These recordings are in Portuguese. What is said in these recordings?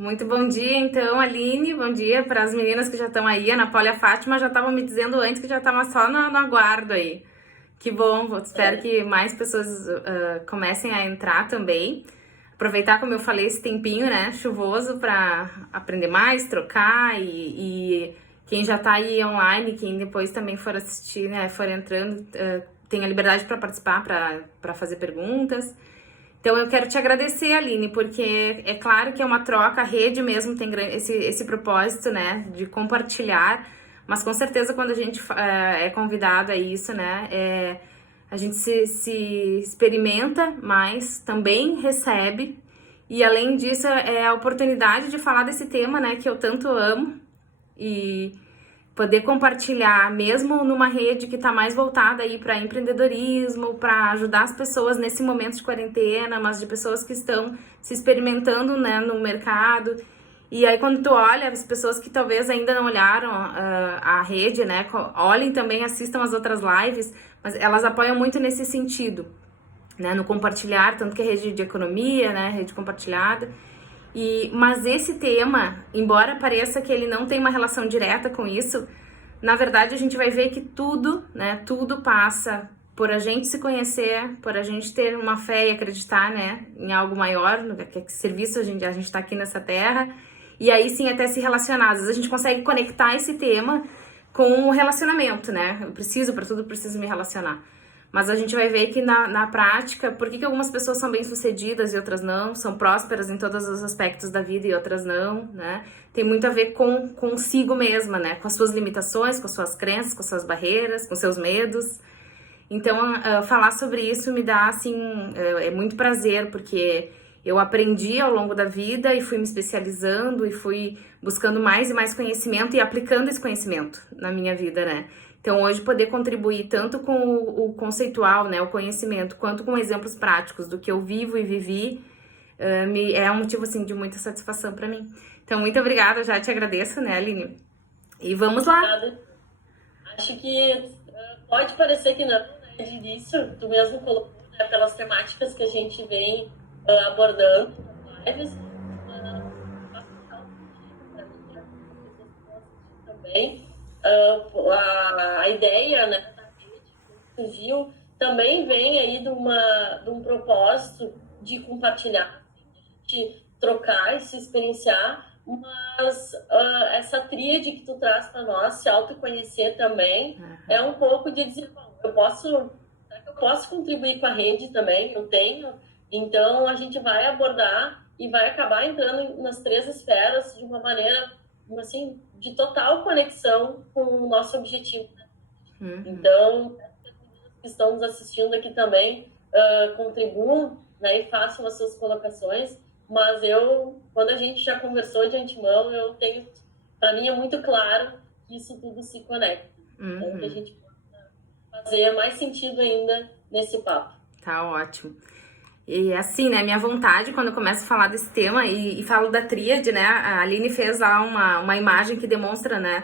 Muito bom dia, então, Aline. Bom dia para as meninas que já estão aí. A Ana Paula e a Fátima já estavam me dizendo antes que já estava só no aguardo aí. Que bom, espero que mais pessoas comecem a entrar também. Aproveitar, como eu falei, esse tempinho, né, chuvoso para aprender mais, trocar e quem já tá aí online, quem depois também for assistir, né, for entrando, tem a liberdade para participar, para fazer perguntas. Então eu quero te agradecer, Aline, porque é claro que é uma troca, a rede mesmo tem esse propósito, né, de compartilhar, mas com certeza quando a gente é convidado a isso, né, a gente se experimenta, mas também recebe, e além disso é a oportunidade de falar desse tema, né, que eu tanto amo, e poder compartilhar, mesmo numa rede que está mais voltada aí para empreendedorismo, para ajudar as pessoas nesse momento de quarentena, mas de pessoas que estão se experimentando, né, no mercado. E aí quando tu olha, as pessoas que talvez ainda não olharam a rede, né, olhem também, assistam as outras lives, mas elas apoiam muito nesse sentido, né, no compartilhar, tanto que é rede de economia, né, rede compartilhada. Mas esse tema, embora pareça que ele não tem uma relação direta com isso, na verdade a gente vai ver que tudo, né, tudo passa por a gente se conhecer, por a gente ter uma fé e acreditar, né, em algo maior, no que serviço a gente tá aqui nessa terra, e aí sim até se relacionar. Às vezes a gente consegue conectar esse tema com o relacionamento, né, eu preciso, para tudo preciso me relacionar. Mas a gente vai ver que na prática, por que algumas pessoas são bem-sucedidas e outras não, são prósperas em todos os aspectos da vida e outras não, né? Tem muito a ver com consigo mesma, né? Com as suas limitações, com as suas crenças, com as suas barreiras, com seus medos. Então, falar sobre isso me dá, assim, é muito prazer, porque eu aprendi ao longo da vida e fui me especializando e fui buscando mais e mais conhecimento e aplicando esse conhecimento na minha vida, né? Então, hoje, poder contribuir tanto com o conceitual, né, o conhecimento, quanto com exemplos práticos do que eu vivo e vivi, é um motivo, assim, de muita satisfação para mim. Então, muito obrigada, já te agradeço, né, Aline? E vamos lá! Obrigada. Acho que pode parecer que não, né, de início, tu mesmo colocou, né, pelas temáticas que a gente vem abordando nas lives, faz total sentido para mim, as pessoas que vão assistir também. A ideia, né, da rede que surgiu também vem aí de um propósito de compartilhar, de a gente trocar e se experienciar, mas essa tríade que tu traz para nós, se autoconhecer também, é um pouco de dizer, bom, será que eu posso contribuir com a rede também? Eu tenho. Então, a gente vai abordar e vai acabar entrando nas três esferas de uma maneira, assim, de total conexão com o nosso objetivo. Então, as meninas que estão nos assistindo aqui também contribuam, né, e façam as suas colocações, mas quando a gente já conversou de antemão, para mim é muito claro que isso tudo se conecta. Então, que a gente possa fazer mais sentido ainda nesse papo. Tá ótimo. E assim, né, minha vontade quando eu começo a falar desse tema e falo da tríade, né, a Aline fez lá uma imagem que demonstra, né,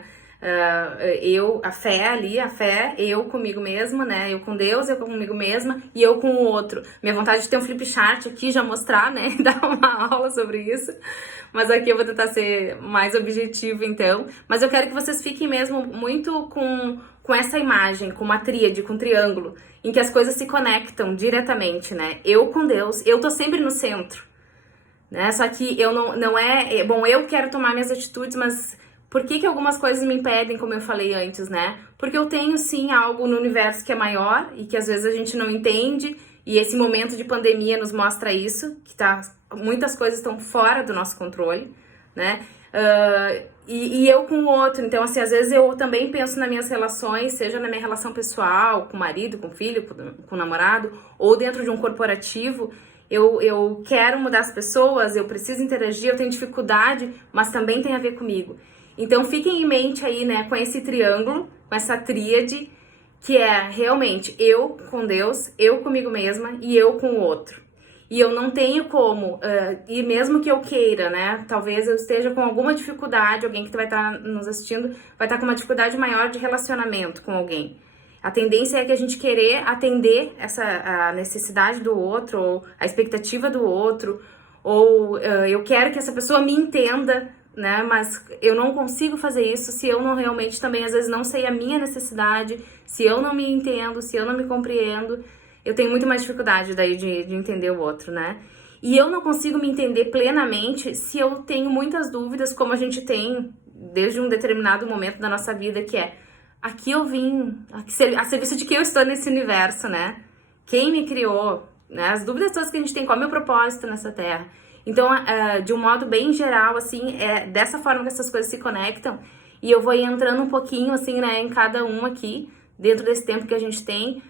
a fé, eu comigo mesma, né, eu com Deus, eu comigo mesma e eu com o outro. Minha vontade de ter um flip chart aqui, já mostrar, né, dar uma aula sobre isso, mas aqui eu vou tentar ser mais objetivo então, mas eu quero que vocês fiquem mesmo muito com essa imagem, com uma tríade, com um triângulo, em que as coisas se conectam diretamente, né? Eu com Deus, eu tô sempre no centro, né? Só que eu não é... Bom, eu quero tomar minhas atitudes, mas por que algumas coisas me impedem, como eu falei antes, né? Porque eu tenho, sim, algo no universo que é maior e que às vezes a gente não entende, e esse momento de pandemia nos mostra isso, que muitas coisas estão fora do nosso controle, né? E eu com o outro, então assim, às vezes eu também penso nas minhas relações, seja na minha relação pessoal, com o marido, com o filho, com o namorado, ou dentro de um corporativo, eu quero mudar as pessoas, eu preciso interagir, eu tenho dificuldade, mas também tem a ver comigo. Então fiquem em mente aí, né, com esse triângulo, com essa tríade, que é realmente eu com Deus, eu comigo mesma e eu com o outro. E eu não tenho como, e mesmo que eu queira, né, talvez eu esteja com alguma dificuldade, alguém que vai estar nos assistindo vai estar com uma dificuldade maior de relacionamento com alguém. A tendência é que a gente querer atender a necessidade do outro, ou a expectativa do outro, Ou eu quero que essa pessoa me entenda, né? Mas eu não consigo fazer isso se eu não realmente também, às vezes, não sei a minha necessidade, se eu não me entendo, se eu não me compreendo, eu tenho muito mais dificuldade daí de entender o outro, né? E eu não consigo me entender plenamente se eu tenho muitas dúvidas, como a gente tem desde um determinado momento da nossa vida, que é: aqui eu vim, a serviço de quem eu estou nesse universo, né? Quem me criou, né? As dúvidas todas que a gente tem, qual é o meu propósito nessa terra? Então, de um modo bem geral, assim, é dessa forma que essas coisas se conectam. E eu vou entrando um pouquinho, assim, né, em cada um aqui, dentro desse tempo que a gente tem,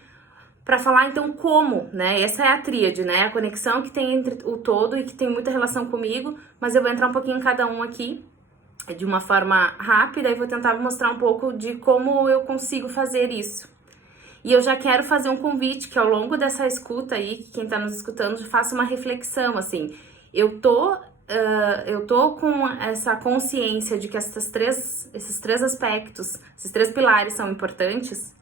para falar, então, como, né? Essa é a tríade, né? A conexão que tem entre o todo e que tem muita relação comigo, mas eu vou entrar um pouquinho em cada um aqui, de uma forma rápida, e vou tentar mostrar um pouco de como eu consigo fazer isso. E eu já quero fazer um convite que ao longo dessa escuta aí, que quem tá nos escutando, faça uma reflexão, assim. Eu tô com essa consciência de que esses três aspectos, esses três pilares são importantes.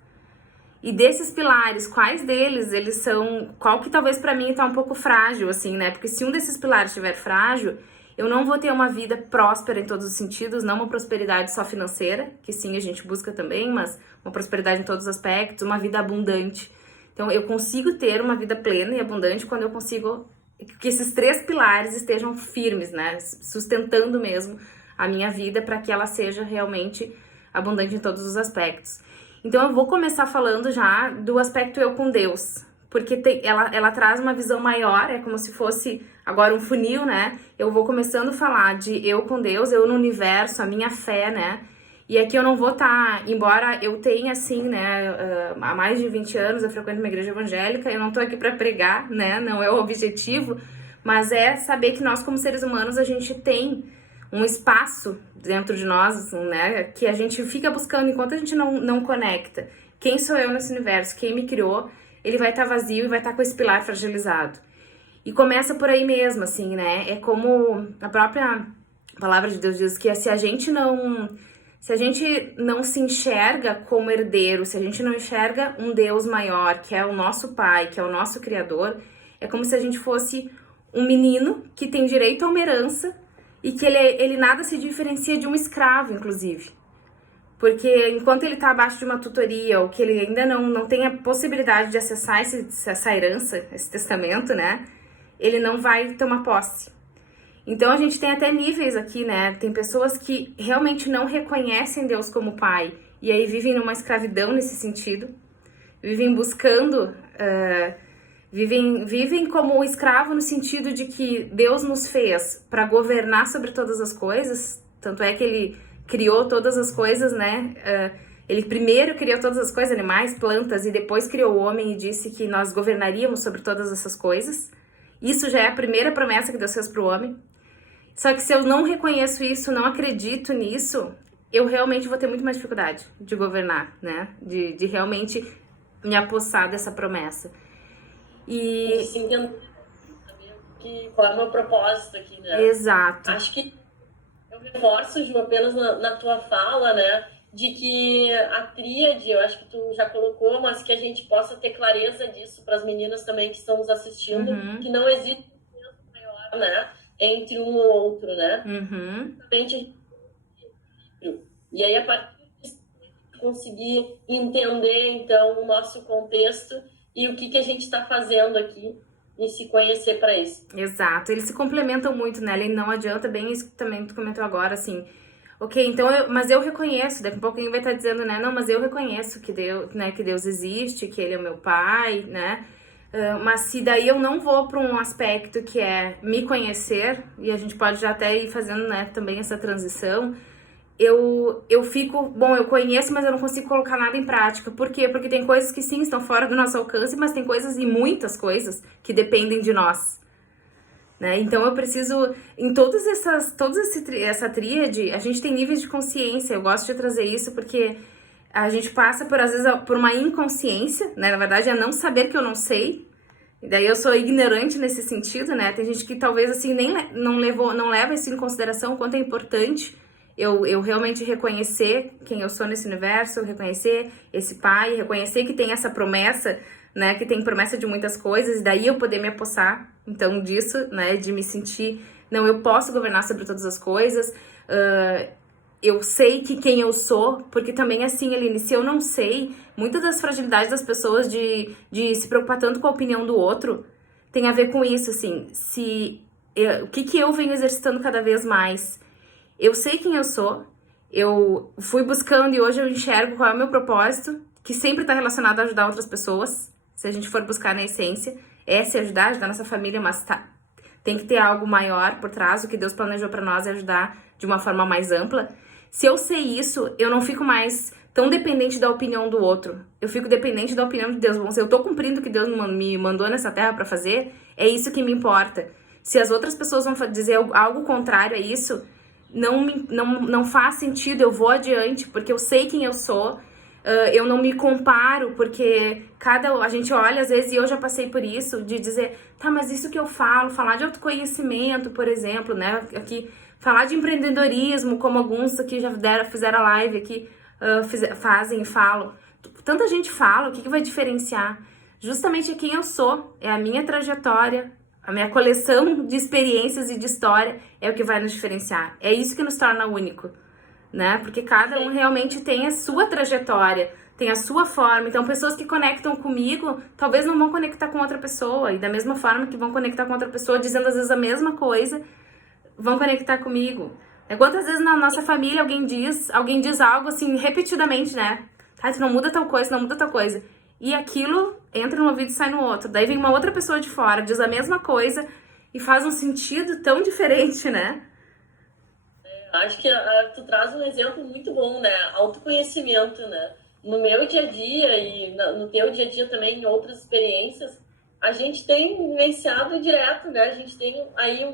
E desses pilares, quais deles eles são, qual que talvez pra mim tá um pouco frágil, assim, né? Porque se um desses pilares estiver frágil, eu não vou ter uma vida próspera em todos os sentidos, não uma prosperidade só financeira, que sim, a gente busca também, mas uma prosperidade em todos os aspectos, uma vida abundante. Então, eu consigo ter uma vida plena e abundante quando eu consigo que esses três pilares estejam firmes, né? Sustentando mesmo a minha vida para que ela seja realmente abundante em todos os aspectos. Então, eu vou começar falando já do aspecto eu com Deus, porque ela traz uma visão maior, é como se fosse agora um funil, né? Eu vou começando a falar de eu com Deus, eu no universo, a minha fé, né? E aqui eu não vou estar, embora eu tenha, assim, né, há mais de 20 anos eu frequento uma igreja evangélica, eu não tô aqui para pregar, né? Não é o objetivo, mas é saber que nós, como seres humanos, a gente tem um espaço dentro de nós, né, que a gente fica buscando enquanto a gente não conecta. Quem sou eu nesse universo? Quem me criou? Ele vai estar vazio e vai estar com esse pilar fragilizado. E começa por aí mesmo, assim, né? É como a própria palavra de Deus diz que se a gente não se enxerga como herdeiro, se a gente não enxerga um Deus maior, que é o nosso Pai, que é o nosso Criador, é como se a gente fosse um menino que tem direito a uma herança e que ele nada se diferencia de um escravo, inclusive. Porque enquanto ele está abaixo de uma tutoria, ou que ele ainda não tem a possibilidade de acessar essa herança, esse testamento, né? Ele não vai tomar posse. Então a gente tem até níveis aqui, né? Tem pessoas que realmente não reconhecem Deus como pai, e aí vivem numa escravidão nesse sentido, vivem buscando, vivem como escravo no sentido de que Deus nos fez para governar sobre todas as coisas, tanto é que ele criou todas as coisas, né? Ele primeiro criou todas as coisas, animais, plantas, e depois criou o homem e disse que nós governaríamos sobre todas essas coisas. Isso já é a primeira promessa que Deus fez para o homem. Só que se eu não reconheço isso, não acredito nisso, eu realmente vou ter muito mais dificuldade de governar, né? De realmente me apossar dessa promessa. E sim, entender qual é o meu propósito aqui, né? Exato. Acho que eu reforço, Ju, apenas na tua fala, né? De que a tríade, eu acho que tu já colocou, mas que a gente possa ter clareza disso para as meninas também que estão nos assistindo, que não existe diferença maior, né? Entre um ou outro, né? E aí, a partir disso, conseguir entender, então, o nosso contexto e o que a gente está fazendo aqui e se conhecer para isso. Exato, eles se complementam muito, né? Ele não adianta, bem isso que também tu comentou agora, assim, ok, então, mas eu reconheço, daqui a pouquinho vai estar dizendo, né, não, mas eu reconheço que Deus, né, que Deus existe, que Ele é o meu Pai, né, mas se daí eu não vou para um aspecto que é me conhecer, e a gente pode já até ir fazendo, né, também essa transição, eu fico, bom, eu conheço, mas eu não consigo colocar nada em prática. Por quê? Porque tem coisas que sim, estão fora do nosso alcance, mas tem coisas e muitas coisas que dependem de nós. Né? Então eu preciso, em essa tríade, a gente tem níveis de consciência. Eu gosto de trazer isso porque a gente passa às vezes por uma inconsciência, né? Na verdade é não saber que eu não sei. E daí eu sou ignorante nesse sentido, né? Tem gente que talvez assim nem não leva isso em consideração, o quanto é importante eu realmente reconhecer quem eu sou nesse universo, reconhecer esse pai, reconhecer que tem essa promessa né, que tem promessa de muitas coisas, e daí eu poder me apossar, então, disso, né, de me sentir, não, eu posso governar sobre todas as coisas, eu sei que quem eu sou, porque também assim, Aline, se eu não sei, muitas das fragilidades das pessoas de se preocupar tanto com a opinião do outro, tem a ver com isso, assim, o que eu venho exercitando cada vez mais. Eu sei quem eu sou, eu fui buscando e hoje eu enxergo qual é o meu propósito, que sempre está relacionado a ajudar outras pessoas, se a gente for buscar na essência, é se ajudar nossa família, mas tem que ter algo maior por trás, o que Deus planejou para nós é ajudar de uma forma mais ampla. Se eu sei isso, eu não fico mais tão dependente da opinião do outro. Eu fico dependente da opinião de Deus. Bom, se eu tô cumprindo o que Deus me mandou nessa terra para fazer, é isso que me importa. Se as outras pessoas vão dizer algo contrário a isso, não faz sentido, eu vou adiante, porque eu sei quem eu sou, eu não me comparo, porque a gente olha às vezes, e eu já passei por isso, de dizer, tá, mas isso que eu falar de autoconhecimento, por exemplo, né, aqui, falar de empreendedorismo, como alguns aqui já fizeram a live aqui, fazem e falam, tanta gente fala, o que vai diferenciar? Justamente é quem eu sou, é a minha trajetória, a minha coleção de experiências e de história é o que vai nos diferenciar. É isso que nos torna único, né? Porque cada um realmente tem a sua trajetória, tem a sua forma. Então, pessoas que conectam comigo, talvez não vão conectar com outra pessoa. E da mesma forma que vão conectar com outra pessoa, dizendo às vezes a mesma coisa, vão conectar comigo. Quantas vezes na nossa família alguém diz algo assim, repetidamente, né? Tá, tu não muda tal coisa, não muda tal coisa. E aquilo entra no ouvido e sai no outro. Daí vem uma outra pessoa de fora, diz a mesma coisa e faz um sentido tão diferente, né? Acho que tu traz um exemplo muito bom, né? Autoconhecimento, né? No meu dia a dia e no teu dia a dia também, em outras experiências, a gente tem vivenciado direto, né? A gente tem aí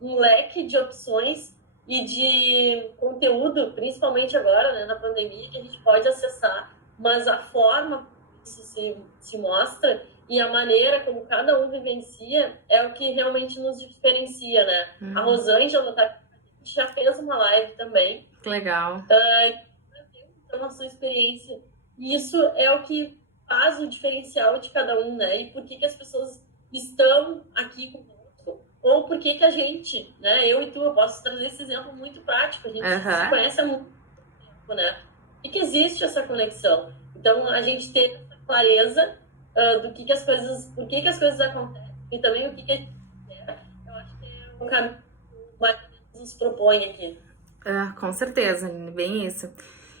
um leque de opções e de conteúdo, principalmente agora, né, na pandemia, que a gente pode acessar, mas a forma isso se mostra e a maneira como cada um vivencia é o que realmente nos diferencia, né? A Rosângela já fez uma live também. Legal. Então, a sua experiência. E isso é o que faz o diferencial de cada um, né? E por que as pessoas estão aqui conosco, ou por que a gente, né? Eu e tu, eu posso trazer esse exemplo muito prático. A gente se conhece há muito tempo, né? E que existe essa conexão. Então, a gente ter essa clareza do que as coisas, por que as coisas acontecem e também o que a gente quer, eu acho que é o caminho que mais nos propõe aqui. Com certeza, bem isso.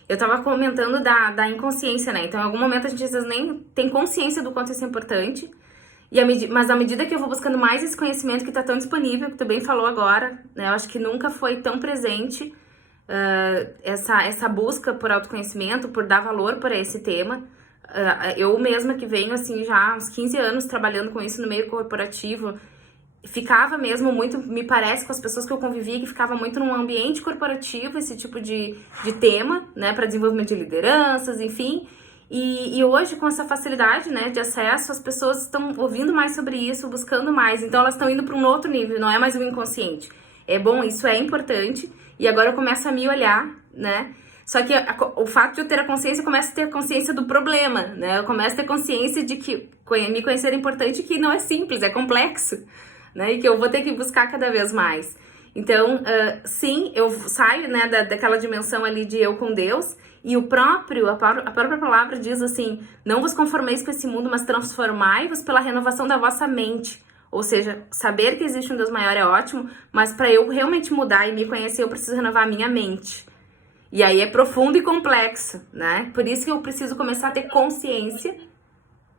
Eu tava comentando da inconsciência, né? Então, em algum momento a gente às vezes nem tem consciência do quanto isso é importante. Mas à medida que eu vou buscando mais esse conhecimento que tá tão disponível, que tu bem falou agora, né? Eu acho que nunca foi tão presente essa busca por autoconhecimento, por dar valor para esse tema. Eu mesma que venho, assim, já há uns 15 anos trabalhando com isso no meio corporativo, ficava mesmo muito, me parece, com as pessoas que eu convivia, que ficava muito num ambiente corporativo, esse tipo de tema, né, para desenvolvimento de lideranças, enfim. E hoje, com essa facilidade, né, de acesso, as pessoas estão ouvindo mais sobre isso, buscando mais. Então, elas estão indo para um outro nível, não é mais o inconsciente. É bom, isso é importante. E agora eu começo a me olhar, né? Só que o fato de eu ter a consciência, eu começo a ter a consciência do problema, né? Eu começo a ter consciência de que me conhecer é importante, que não é simples, é complexo, né? E que eu vou ter que buscar cada vez mais. Então, sim, eu saio, né, daquela dimensão ali de eu com Deus, e a própria palavra diz assim, não vos conformeis com esse mundo, mas transformai-vos pela renovação da vossa mente. Ou seja, saber que existe um Deus maior é ótimo, mas para eu realmente mudar e me conhecer, eu preciso renovar a minha mente. E aí é profundo e complexo, né? Por isso que eu preciso começar a ter consciência.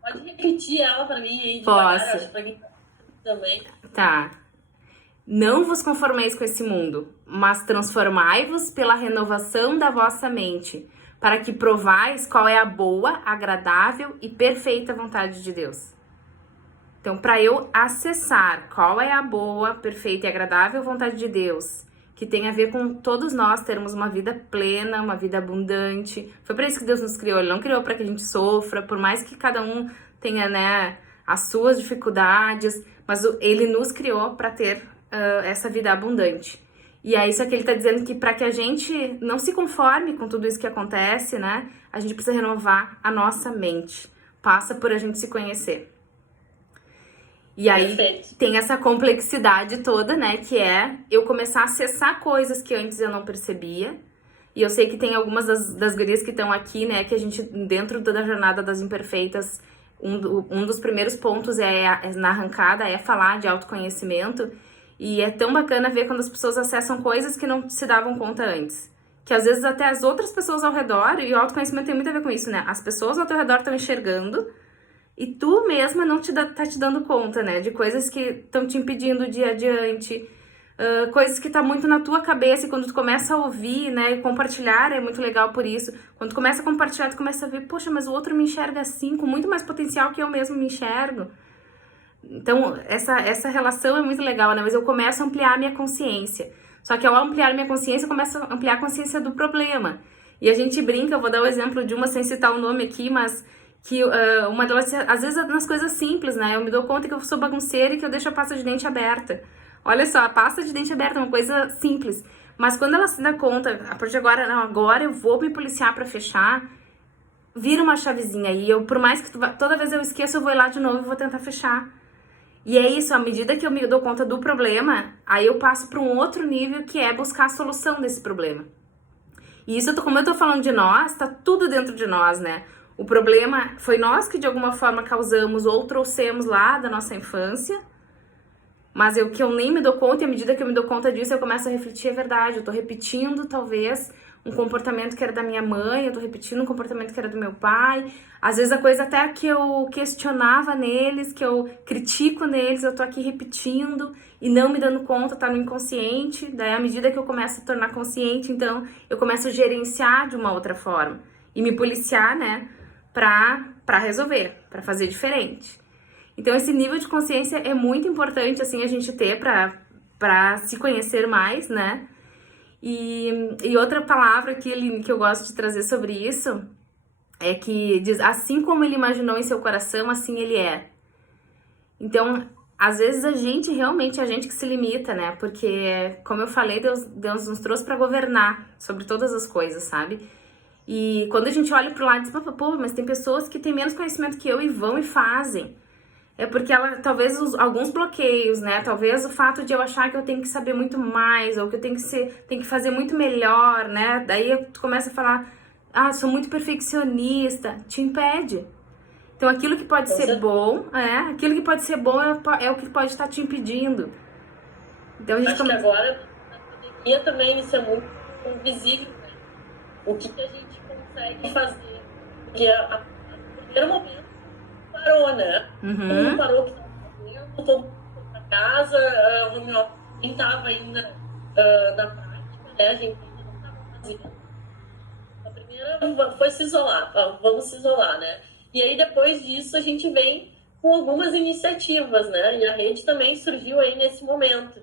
Pode repetir ela para mim aí devagar, acho que para mim também. Tá. Não vos conformeis com esse mundo, mas transformai-vos pela renovação da vossa mente, para que provais qual é a boa, agradável e perfeita vontade de Deus. Então, para eu acessar qual é a boa, perfeita e agradável vontade de Deus, que tem a ver com todos nós termos uma vida plena, uma vida abundante. Foi para isso que Deus nos criou. Ele não criou para que a gente sofra, por mais que cada um tenha, né, as suas dificuldades, mas Ele nos criou para ter essa vida abundante. E é isso que Ele está dizendo, que para que a gente não se conforme com tudo isso que acontece, né, a gente precisa renovar a nossa mente, passa por a gente se conhecer. E aí Perfeito. tem essa complexidade toda, né? Que é eu começar a acessar coisas que antes eu não percebia. E eu sei que tem algumas das gurias que estão aqui, né? Que a gente, dentro da jornada das imperfeitas, um dos primeiros pontos na arrancada é falar de autoconhecimento. E é tão bacana ver quando as pessoas acessam coisas que não se davam conta antes. Que às vezes até as outras pessoas ao redor, e o autoconhecimento tem muito a ver com isso, né? As pessoas ao teu redor estão enxergando e tu mesma não tá te dando conta, né? De coisas que estão te impedindo de ir adiante, coisas que tá muito na tua cabeça, e quando tu começa a ouvir, né, e compartilhar, é muito legal por isso. Quando tu começa a compartilhar, tu começa a ver, poxa, mas o outro me enxerga assim, com muito mais potencial que eu mesmo me enxergo. Então, essa relação é muito legal, né? Mas eu começo a ampliar a minha consciência. Só que ao ampliar a minha consciência, eu começo a ampliar a consciência do problema. E a gente brinca, eu vou dar o exemplo de uma sem citar o nome aqui, mas que uma delas, às vezes nas coisas simples, né? Eu me dou conta que eu sou bagunceira e que eu deixo a pasta de dente aberta. Olha só, a pasta de dente aberta é uma coisa simples. Mas quando ela se dá conta, a partir de agora, não, agora eu vou me policiar pra fechar, vira uma chavezinha. E eu, por mais que toda vez eu esqueça, eu vou ir lá de novo e vou tentar fechar. E é isso, à medida que eu me dou conta do problema, aí eu passo para um outro nível, que é buscar a solução desse problema. E isso, como eu tô falando de nós, tá tudo dentro de nós, né? O problema foi nós que de alguma forma causamos ou trouxemos lá da nossa infância, mas que eu nem me dou conta, e à medida que eu me dou conta disso, eu começo a refletir, é verdade, eu tô repetindo, talvez, um comportamento que era da minha mãe, eu tô repetindo um comportamento que era do meu pai. Às vezes a coisa até que eu questionava neles, que eu critico neles, eu tô aqui repetindo e não me dando conta, tá no inconsciente. Daí, à medida que eu começo a tornar consciente, então, eu começo a gerenciar de uma outra forma e me policiar, né, pra resolver, pra fazer diferente. Então, esse nível de consciência é muito importante, assim, a gente ter pra se conhecer mais, né? E outra palavra que eu gosto de trazer sobre isso é que diz, assim como ele imaginou em seu coração, assim ele é. Então, às vezes a gente realmente, a gente que se limita, né? Porque, como eu falei, Deus nos trouxe pra governar sobre todas as coisas, sabe? E quando a gente olha pro lado e diz, pô, mas tem pessoas que têm menos conhecimento que eu e vão e fazem. É porque talvez alguns bloqueios, né? Talvez o fato de eu achar que eu tenho que saber muito mais, ou que eu tenho que fazer muito melhor, né? Daí tu começa a falar, sou muito perfeccionista, te impede. Então aquilo que pode ser bom, aquilo que pode ser bom é o que pode estar te impedindo. Então a gente Acho que agora, na pandemia também, isso é muito visível, né? O que a gente consegue fazer. Porque no primeiro momento parou, né? Todo mundo parou o que estava fazendo, todo mundo foi para casa, o meu nem estava ainda na prática, né? A gente ainda não estava fazendo. A primeira foi se isolar, vamos se isolar, né? E aí depois disso a gente vem com algumas iniciativas, né? E a rede também surgiu aí nesse momento.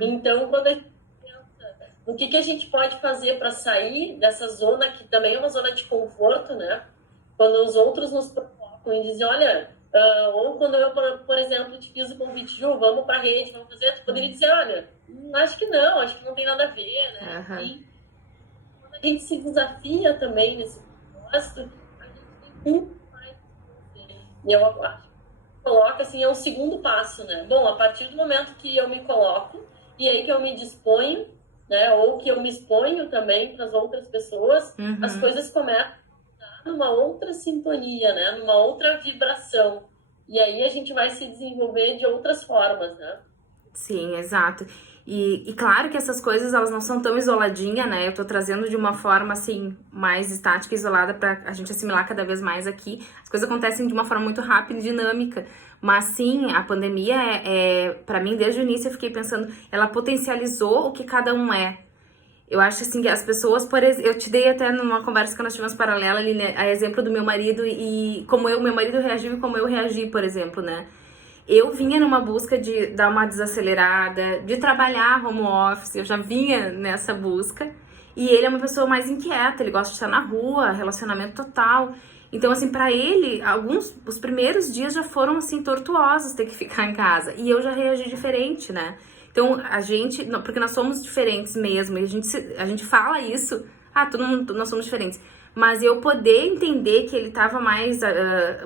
Então, quando a gente pensa no que a gente pode fazer para sair dessa zona, que também é uma zona de conforto, né? Quando os outros nos provocam e dizem, olha, ou quando eu, por exemplo, te fiz o convite, Ju, vamos para a rede, vamos fazer, tu poderia dizer, olha, acho que não tem nada a ver, né? E quando a gente se desafia também nesse propósito, a gente tem muito mais que fazer. E eu acho que coloca assim, é um segundo passo, né? Bom, a partir do momento que eu me coloco, e aí que eu me disponho, né? Ou que eu me exponho também para as outras pessoas, as coisas começam numa outra sintonia, né? Numa outra vibração. E aí a gente vai se desenvolver de outras formas, né? Sim, exato. E claro que essas coisas, elas não são tão isoladinhas, né? Eu tô trazendo de uma forma, assim, mais estática, isolada, pra a gente assimilar cada vez mais aqui. As coisas acontecem de uma forma muito rápida e dinâmica. Mas, sim, a pandemia pra mim, desde o início, eu fiquei pensando, ela potencializou o que cada um é. Eu acho assim que as pessoas, por exemplo, eu te dei até numa conversa que nós tivemos paralela ali, né, a exemplo do meu marido e como meu marido reagiu e como eu reagi, por exemplo, né? Eu vinha numa busca de dar uma desacelerada, de trabalhar home office, eu já vinha nessa busca. E ele é uma pessoa mais inquieta, ele gosta de estar na rua, relacionamento total. Então, assim, pra ele, os primeiros dias já foram, assim, tortuosos ter que ficar em casa. E eu já reagi diferente, né? Então, porque nós somos diferentes mesmo, e a gente fala isso, todo mundo, nós somos diferentes. mas eu poder entender que ele tava mais,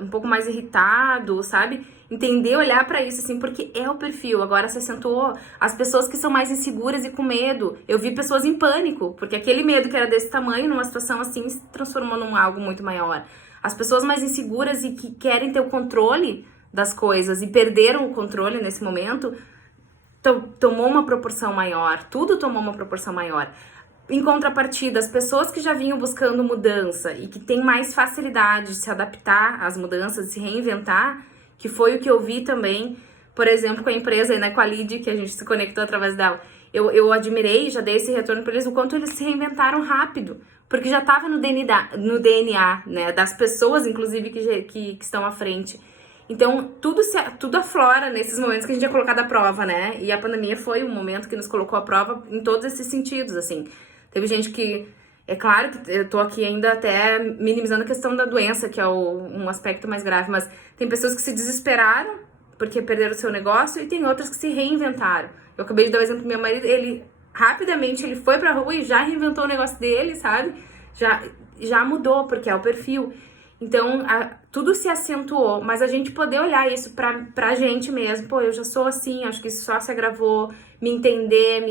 um pouco mais irritado, sabe? Entender, olhar pra isso, assim, porque é o perfil. Agora se acentuou as pessoas que são mais inseguras e com medo. Eu vi pessoas em pânico, porque aquele medo que era desse tamanho, numa situação assim, se transformou num algo muito maior. As pessoas mais inseguras e que querem ter o controle das coisas e perderam o controle nesse momento, tomou uma proporção maior. Tudo tomou uma proporção maior. Em contrapartida, as pessoas que já vinham buscando mudança e que têm mais facilidade de se adaptar às mudanças, de se reinventar, que foi o que eu vi também, por exemplo, com a empresa, né, com a Lid, que a gente se conectou através dela. Eu admirei, já dei esse retorno para eles, o quanto eles se reinventaram rápido, porque já estava no DNA, né, das pessoas, inclusive, que estão à frente. Então, tudo aflora nesses momentos que a gente é colocado à prova, né? E a pandemia foi um momento que nos colocou à prova em todos esses sentidos, assim. Teve gente que... É claro que eu tô aqui ainda até minimizando a questão da doença, que é um aspecto mais grave, mas tem pessoas que se desesperaram porque perderam o seu negócio e tem outras que se reinventaram. Eu acabei de dar o exemplo do meu marido, ele rapidamente ele foi pra rua e já reinventou o negócio dele, sabe? Já mudou, porque é o perfil. Então, tudo se acentuou, mas a gente poder olhar isso pra gente mesmo. Pô, eu já sou assim, acho que isso só se agravou. Me entender,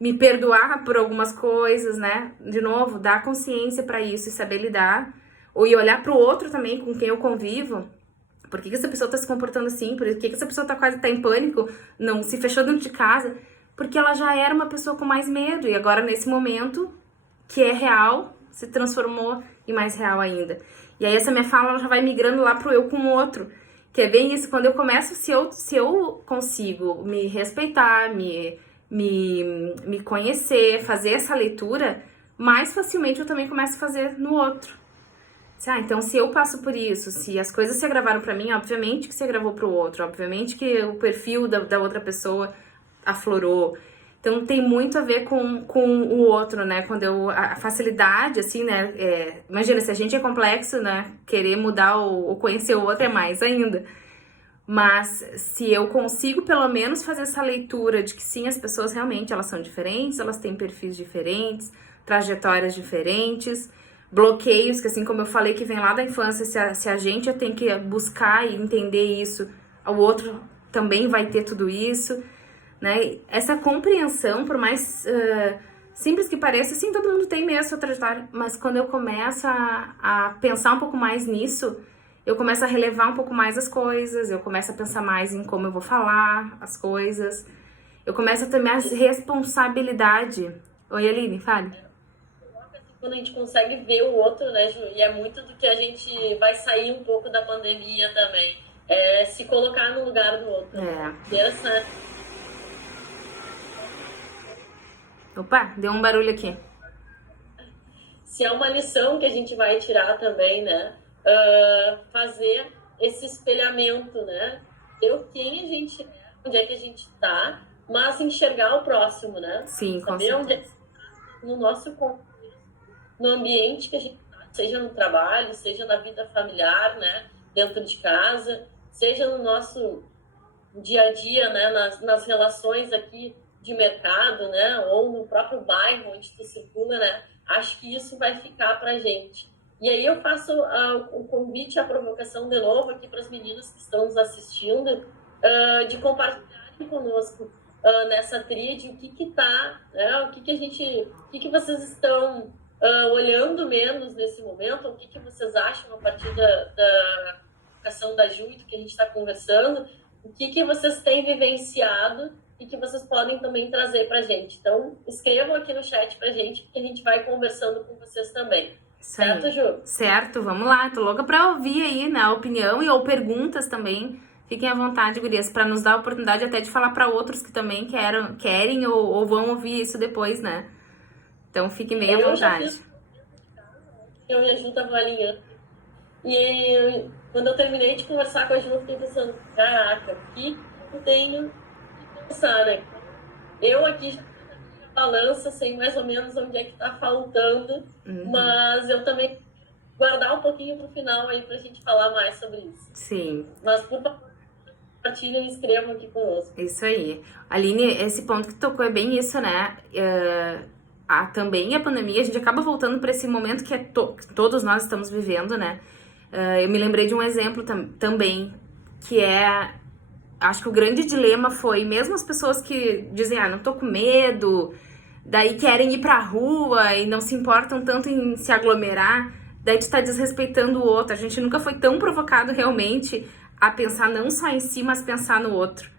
me perdoar por algumas coisas, né? De novo, dar consciência pra isso e saber lidar. Ou e olhar pro outro também, com quem eu convivo. Por que essa pessoa tá se comportando assim? Por que essa pessoa tá em pânico? Não se fechou dentro de casa? Porque ela já era uma pessoa com mais medo. E agora, nesse momento, que é real, se transformou em mais real ainda. E aí essa minha fala ela já vai migrando lá pro eu com o outro. Que é bem isso, quando eu começo, se eu consigo me respeitar, me conhecer, fazer essa leitura, mais facilmente eu também começo a fazer no outro. Então se eu passo por isso, se as coisas se agravaram pra mim, obviamente que se agravou pro outro, obviamente que o perfil da outra pessoa aflorou. Então tem muito a ver com o outro, né? Quando a facilidade, assim, né? Imagina, se a gente é complexo, né? Querer mudar ou conhecer o outro é mais ainda. Mas se eu consigo pelo menos fazer essa leitura de que sim, as pessoas realmente elas são diferentes, elas têm perfis diferentes, trajetórias diferentes, bloqueios, que assim como eu falei, que vem lá da infância, se a gente tem que buscar e entender isso, o outro também vai ter tudo isso. Né? Essa compreensão, por mais simples que pareça, sim, todo mundo tem mesmo a sua trajetória, mas quando eu começo a pensar um pouco mais nisso, eu começo a relevar um pouco mais as coisas, eu começo a pensar mais em como eu vou falar as coisas, eu começo a ter mais responsabilidade. Oi, Aline, fale. Quando a gente consegue ver o outro, né, Ju? E é muito do que a gente vai sair um pouco da pandemia também. É se colocar no lugar do outro. Opa, deu um barulho aqui. Se é uma lição que a gente vai tirar também, né? Fazer esse espelhamento, né? Ver quem a gente é, onde é que a gente tá, mas enxergar o próximo, né? Sim, com saber onde é certeza. no nosso contexto, no ambiente que a gente tá, seja no trabalho, seja na vida familiar, né? Dentro de casa, seja no nosso dia a dia, né? Nas relações aqui de mercado, né? Ou no próprio bairro onde tu circula, né? Acho que isso vai ficar pra gente. E aí eu faço o convite, a provocação de novo aqui para as meninas que estão nos assistindo, de compartilharem conosco nessa tríade o que tá, né? O que vocês estão olhando menos nesse momento, o que vocês acham a partir da educação da Ju e do que a gente está conversando, o que vocês têm vivenciado e que vocês podem também trazer para a gente. Então, escrevam aqui no chat para a gente, que a gente vai conversando com vocês também. Isso certo, aí. Ju? Certo, vamos lá. Tô louca pra ouvir aí, né, a opinião ou perguntas também. Fiquem à vontade, gurias, para nos dar a oportunidade até de falar para outros que também querem ou vão ouvir isso depois, né? Então, fiquem bem à vontade. Eu e a Ju tava alinhando. E quando eu terminei de conversar com a Ju, eu fiquei pensando, caraca, o que eu tenho que pensar, né? Eu aqui já balança, sei mais ou menos onde é que tá faltando, mas eu também guardar um pouquinho pro final aí pra gente falar mais sobre isso. Sim. Mas por favor, compartilhem e escrevam aqui conosco. Isso aí. Aline, esse ponto que tocou é bem isso, né? também a pandemia, a gente acaba voltando para esse momento que que todos nós estamos vivendo, né? Eu me lembrei de um exemplo também, que acho que o grande dilema foi, mesmo as pessoas que dizem, não tô com medo, daí querem ir pra rua e não se importam tanto em se aglomerar, daí tu tá desrespeitando o outro. A gente nunca foi tão provocado realmente a pensar não só em si, mas pensar no outro.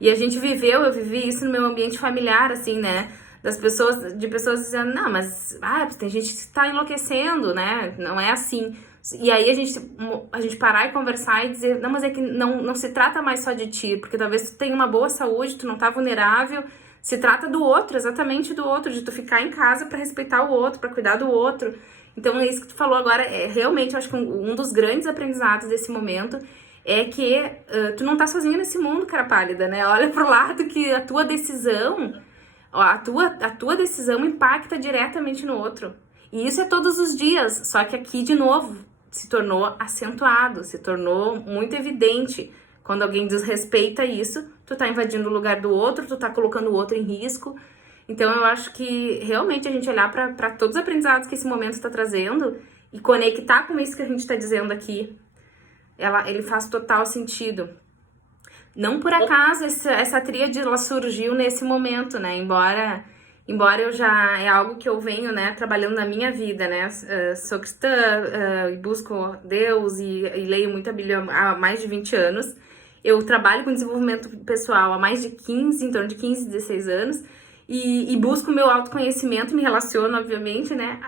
E a gente eu vivi isso no meu ambiente familiar, assim, né? De pessoas dizendo, não, mas tem gente que tá enlouquecendo, né? Não é assim. E aí a gente parar e conversar e dizer, não, mas é que não se trata mais só de ti, porque talvez tu tenha uma boa saúde, tu não tá vulnerável, se trata do outro, exatamente do outro, de tu ficar em casa pra respeitar o outro, pra cuidar do outro. Então é isso que tu falou agora, realmente, eu acho que um dos grandes aprendizados desse momento é que tu não tá sozinha nesse mundo, cara pálida, né? Olha pro lado que a tua decisão, a tua decisão impacta diretamente no outro. E isso é todos os dias, só que aqui, de novo, se tornou acentuado, se tornou muito evidente. Quando alguém desrespeita isso, tu tá invadindo o lugar do outro, tu tá colocando o outro em risco. Então eu acho que realmente a gente olhar para todos os aprendizados que esse momento está trazendo e conectar com isso que a gente está dizendo aqui, ele faz total sentido. Não por acaso essa tríade ela surgiu nesse momento, né? Embora eu já é algo que eu venho, né, trabalhando na minha vida, né? Sou cristã e busco Deus e leio muito a Bíblia há mais de 20 anos. Eu trabalho com desenvolvimento pessoal há mais de 15, em torno de 15, 16 anos. E busco o meu autoconhecimento, me relaciono, obviamente, né?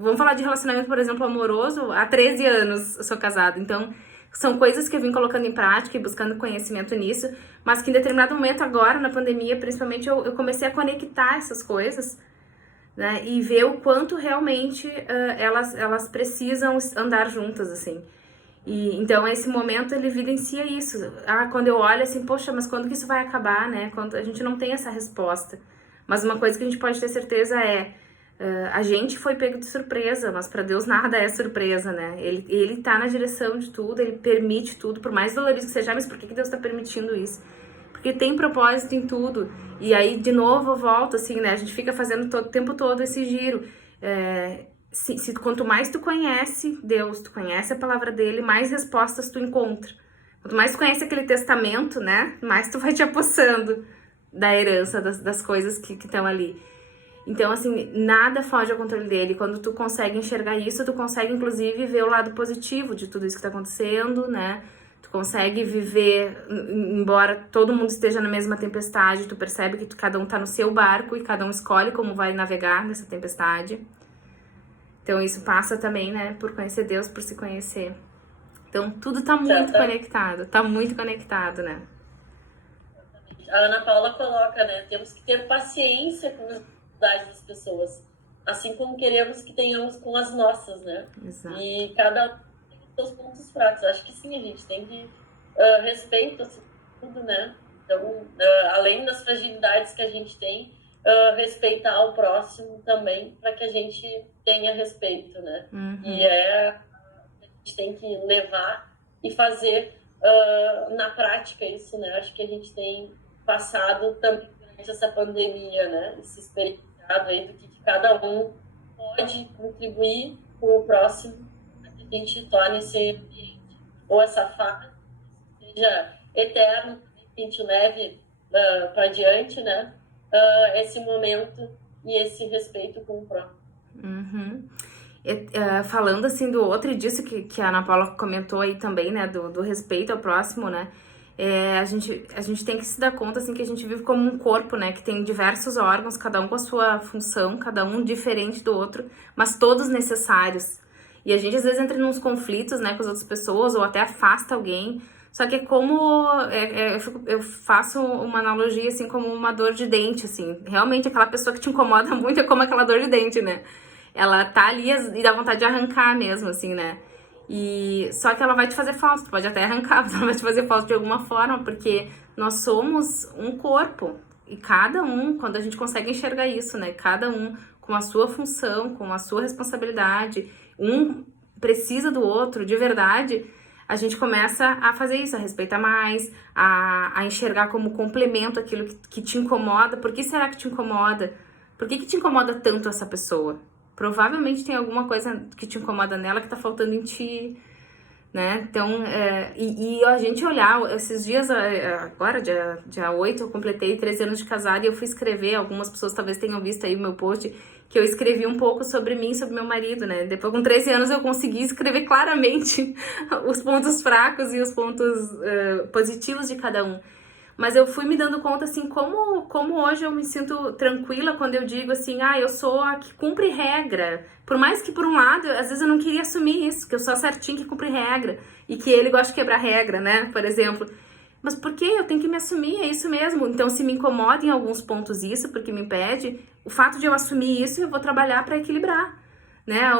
Vamos falar de relacionamento, por exemplo, amoroso. Há 13 anos eu sou casada, então são coisas que eu vim colocando em prática e buscando conhecimento nisso, mas que em determinado momento agora, na pandemia, principalmente, eu comecei a conectar essas coisas, né? E ver o quanto realmente elas precisam andar juntas, assim. E então esse momento ele evidencia isso. Quando eu olho assim, poxa, mas quando que isso vai acabar, né? Quando a gente não tem essa resposta. Mas uma coisa que a gente pode ter certeza a gente foi pego de surpresa, mas para Deus nada é surpresa, né? Ele tá na direção de tudo, ele permite tudo, por mais dolorido que seja, mas por que Deus tá permitindo isso? Porque tem propósito em tudo. E aí, de novo, eu volto, assim, né? A gente fica fazendo o tempo todo esse giro. Quanto mais tu conhece Deus, tu conhece a palavra dele, mais respostas tu encontra. Quanto mais tu conhece aquele testamento, né, mais tu vai te apossando da herança, das coisas que estão ali. Então, assim, nada foge ao controle dele. Quando tu consegue enxergar isso, tu consegue, inclusive, ver o lado positivo de tudo isso que tá acontecendo, né? Tu consegue viver, embora todo mundo esteja na mesma tempestade, tu percebe que cada um tá no seu barco e cada um escolhe como vai navegar nessa tempestade. Então isso passa também, né, por conhecer Deus, por se conhecer. Então tudo tá muito conectado, né? A Ana Paula coloca, né, temos que ter paciência com as dificuldades das pessoas, assim como queremos que tenhamos com as nossas, né? Exato. E cada um tem os seus pontos fracos. Acho que sim, a gente tem que respeito assim, tudo, né? Então, além das fragilidades que a gente tem, respeitar o próximo também, para que a gente tenha respeito, né? Uhum. E a gente tem que levar e fazer na prática isso, né? Acho que a gente tem passado também durante essa pandemia, né? Esse experienciado aí do que cada um pode contribuir com o próximo, para que a gente torne esse ambiente ou essa fase seja eterno, que a gente leve para diante, né? Esse momento e esse respeito com o próximo. Uhum. Falando assim do outro, e disso que a Ana Paula comentou aí também, né, do respeito ao próximo, né, a gente tem que se dar conta, assim, que a gente vive como um corpo, né, que tem diversos órgãos, cada um com a sua função, cada um diferente do outro, mas todos necessários. E a gente às vezes entra em uns conflitos, né, com as outras pessoas, ou até afasta alguém. Só que é como... eu faço uma analogia, assim, como uma dor de dente, assim. Realmente, aquela pessoa que te incomoda muito é como aquela dor de dente, né? Ela tá ali e dá vontade de arrancar mesmo, assim, né? Só que ela vai te fazer falta. Tu pode até arrancar, mas ela vai te fazer falta de alguma forma, porque nós somos um corpo. E cada um, quando a gente consegue enxergar isso, né? Cada um com a sua função, com a sua responsabilidade. Um precisa do outro, de verdade... A gente começa a fazer isso, a respeitar mais, a enxergar como complemento aquilo que te incomoda. Por que será que te incomoda? Por que te incomoda tanto essa pessoa? Provavelmente tem alguma coisa que te incomoda nela que tá faltando em ti, né? Então, e a gente olhar, esses dias, agora, dia 8, eu completei 13 anos de casada e eu fui escrever, algumas pessoas talvez tenham visto aí o meu post, que eu escrevi um pouco sobre mim, sobre meu marido, né? Depois, com 13 anos, eu consegui escrever claramente os pontos fracos e os pontos positivos de cada um. Mas eu fui me dando conta, assim, como hoje eu me sinto tranquila quando eu digo assim, eu sou a que cumpre regra. Por mais que, por um lado, às vezes eu não queria assumir isso, que eu sou a certinha que cumpre regra. E que ele gosta de quebrar regra, né, por exemplo. Mas por quê? Eu tenho que me assumir, é isso mesmo. Então, se me incomoda em alguns pontos isso, porque me impede, o fato de eu assumir isso, eu vou trabalhar para equilibrar. Né?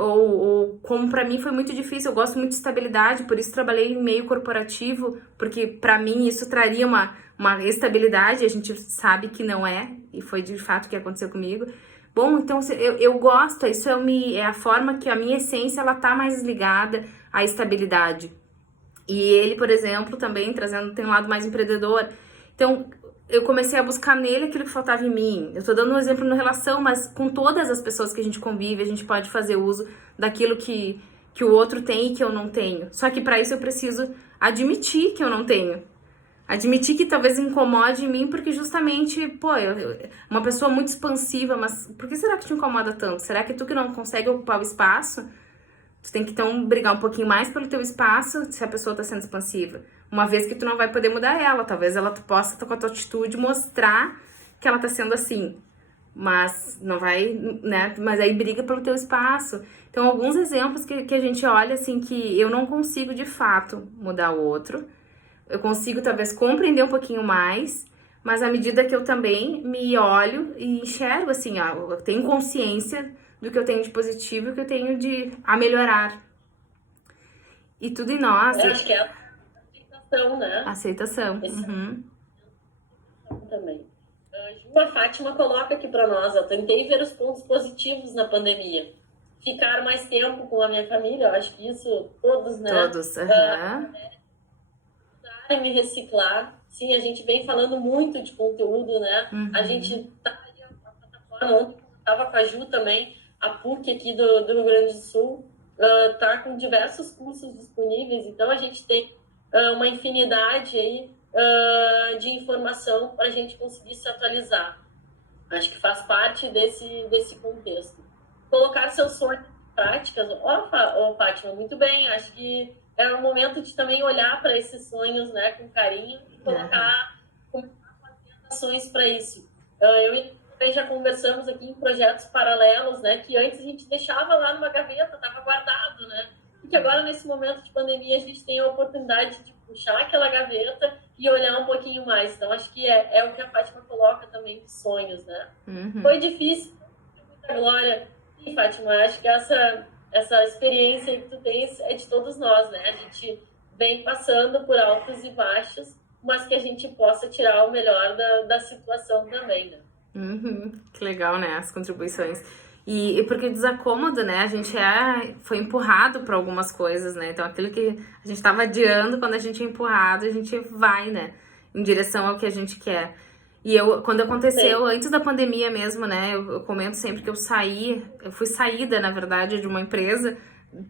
Ou como para mim foi muito difícil, eu gosto muito de estabilidade, por isso trabalhei em meio corporativo, porque para mim isso traria uma estabilidade, a gente sabe que não é, e foi de fato o que aconteceu comigo. Bom, então eu gosto, isso é a forma que a minha essência ela tá mais ligada à estabilidade. E ele, por exemplo, também tem um lado mais empreendedor. Então, eu comecei a buscar nele aquilo que faltava em mim. Eu tô dando um exemplo na relação, mas com todas as pessoas que a gente convive, a gente pode fazer uso daquilo que o outro tem e que eu não tenho. Só que para isso eu preciso admitir que eu não tenho. Admitir que talvez incomode em mim, porque justamente, uma pessoa muito expansiva, mas por que será que te incomoda tanto? Será que tu que não consegue ocupar o espaço? Tu tem que, então, brigar um pouquinho mais pelo teu espaço se a pessoa tá sendo expansiva. Uma vez que tu não vai poder mudar ela. Talvez ela possa, com a tua atitude, mostrar que ela tá sendo assim. Mas não vai, né? Mas aí briga pelo teu espaço. Então, alguns exemplos que a gente olha, assim, que eu não consigo, de fato, mudar o outro. Eu consigo, talvez, compreender um pouquinho mais. Mas à medida que eu também me olho e enxergo, assim, eu tenho consciência do que eu tenho de positivo e o que eu tenho a melhorar. E tudo em nós. Eu acho que é a aceitação, né? Aceitação. Uhum. Também. A Fátima coloca aqui para nós, eu tentei ver os pontos positivos na pandemia. Ficar mais tempo com a minha família, eu acho que isso todos, né? Todos, aham. Me reciclar. Sim, a gente vem falando muito de conteúdo, né? Uhum. A gente tá aí, a plataforma, ontem eu tava com a Ju também, a PUC aqui do Rio Grande do Sul, tá com diversos cursos disponíveis, então a gente tem uma infinidade aí de informação para a gente conseguir se atualizar. Acho que faz parte desse contexto. Colocar seus sonhos em práticas. Fátima, muito bem. Acho que é o momento de também olhar para esses sonhos, né, com carinho e colocar ações para isso. Eu e também já conversamos aqui em projetos paralelos, né, que antes a gente deixava lá numa gaveta, estava guardado, né? E que agora, nesse momento de pandemia, a gente tem a oportunidade de puxar aquela gaveta e olhar um pouquinho mais. Então, acho que é o que a Fátima coloca também de sonhos, né? Uhum. Foi difícil, muita glória. E, Fátima, acho que essa experiência que tu tens é de todos nós, né? A gente vem passando por altos e baixos, mas que a gente possa tirar o melhor da situação também, né? Uhum. Que legal, né? As contribuições. E porque desacômodo, né? A gente foi empurrado para algumas coisas, né? Então, aquilo que a gente estava adiando, quando a gente é empurrado, a gente vai, né? Em direção ao que a gente quer. E quando aconteceu, antes da pandemia mesmo, né? Eu comento sempre que eu fui saída, na verdade, de uma empresa.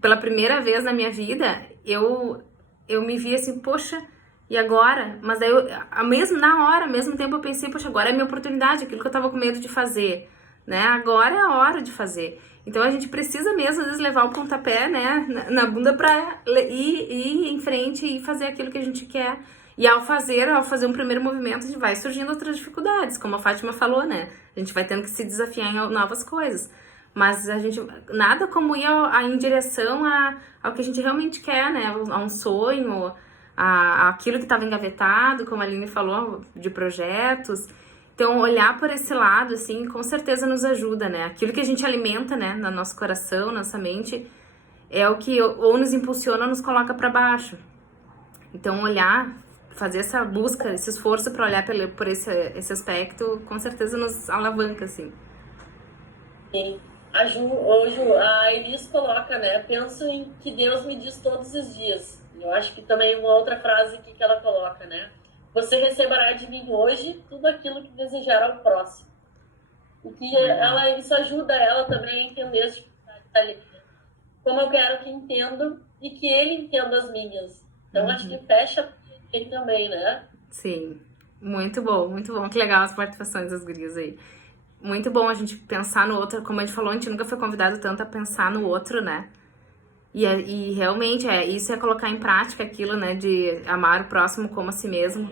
Pela primeira vez na minha vida, eu me vi assim, poxa, e agora? Mas daí, na hora, ao mesmo tempo, eu pensei, poxa, agora é a minha oportunidade, aquilo que eu tava com medo de fazer, né? Agora é a hora de fazer. Então, a gente precisa mesmo, às vezes, levar o pontapé, né, na bunda pra ir em frente e fazer aquilo que a gente quer. E ao fazer um primeiro movimento, a gente vai surgindo outras dificuldades, como a Fátima falou, né? A gente vai tendo que se desafiar em novas coisas. Mas nada como ir em direção ao que a gente realmente quer, né? A um sonho, aquilo que estava engavetado, como a Aline falou, de projetos. Então, olhar por esse lado, assim, com certeza nos ajuda, né? Aquilo que a gente alimenta, né, no nosso coração, nossa mente, é o que ou nos impulsiona ou nos coloca para baixo. Então, fazer essa busca, esse esforço para olhar por esse aspecto, com certeza nos alavanca, assim. Sim. Hoje a Elis coloca, né? Penso em que Deus me diz todos os dias. Eu acho que também uma outra frase aqui que ela coloca, né? Você receberá de mim hoje tudo aquilo que desejar ao próximo. E que Legal. isso ajuda ela também a entender as dificuldades ali, como eu quero que entenda e que ele entenda as minhas. Então, acho que fecha ele também, né? Sim, muito bom, muito bom. Que legal as participações das gurias aí. Muito bom a gente pensar no outro, como a gente falou, a gente nunca foi convidado tanto a pensar no outro, né? E realmente, isso é colocar em prática aquilo, né, de amar o próximo como a si mesmo.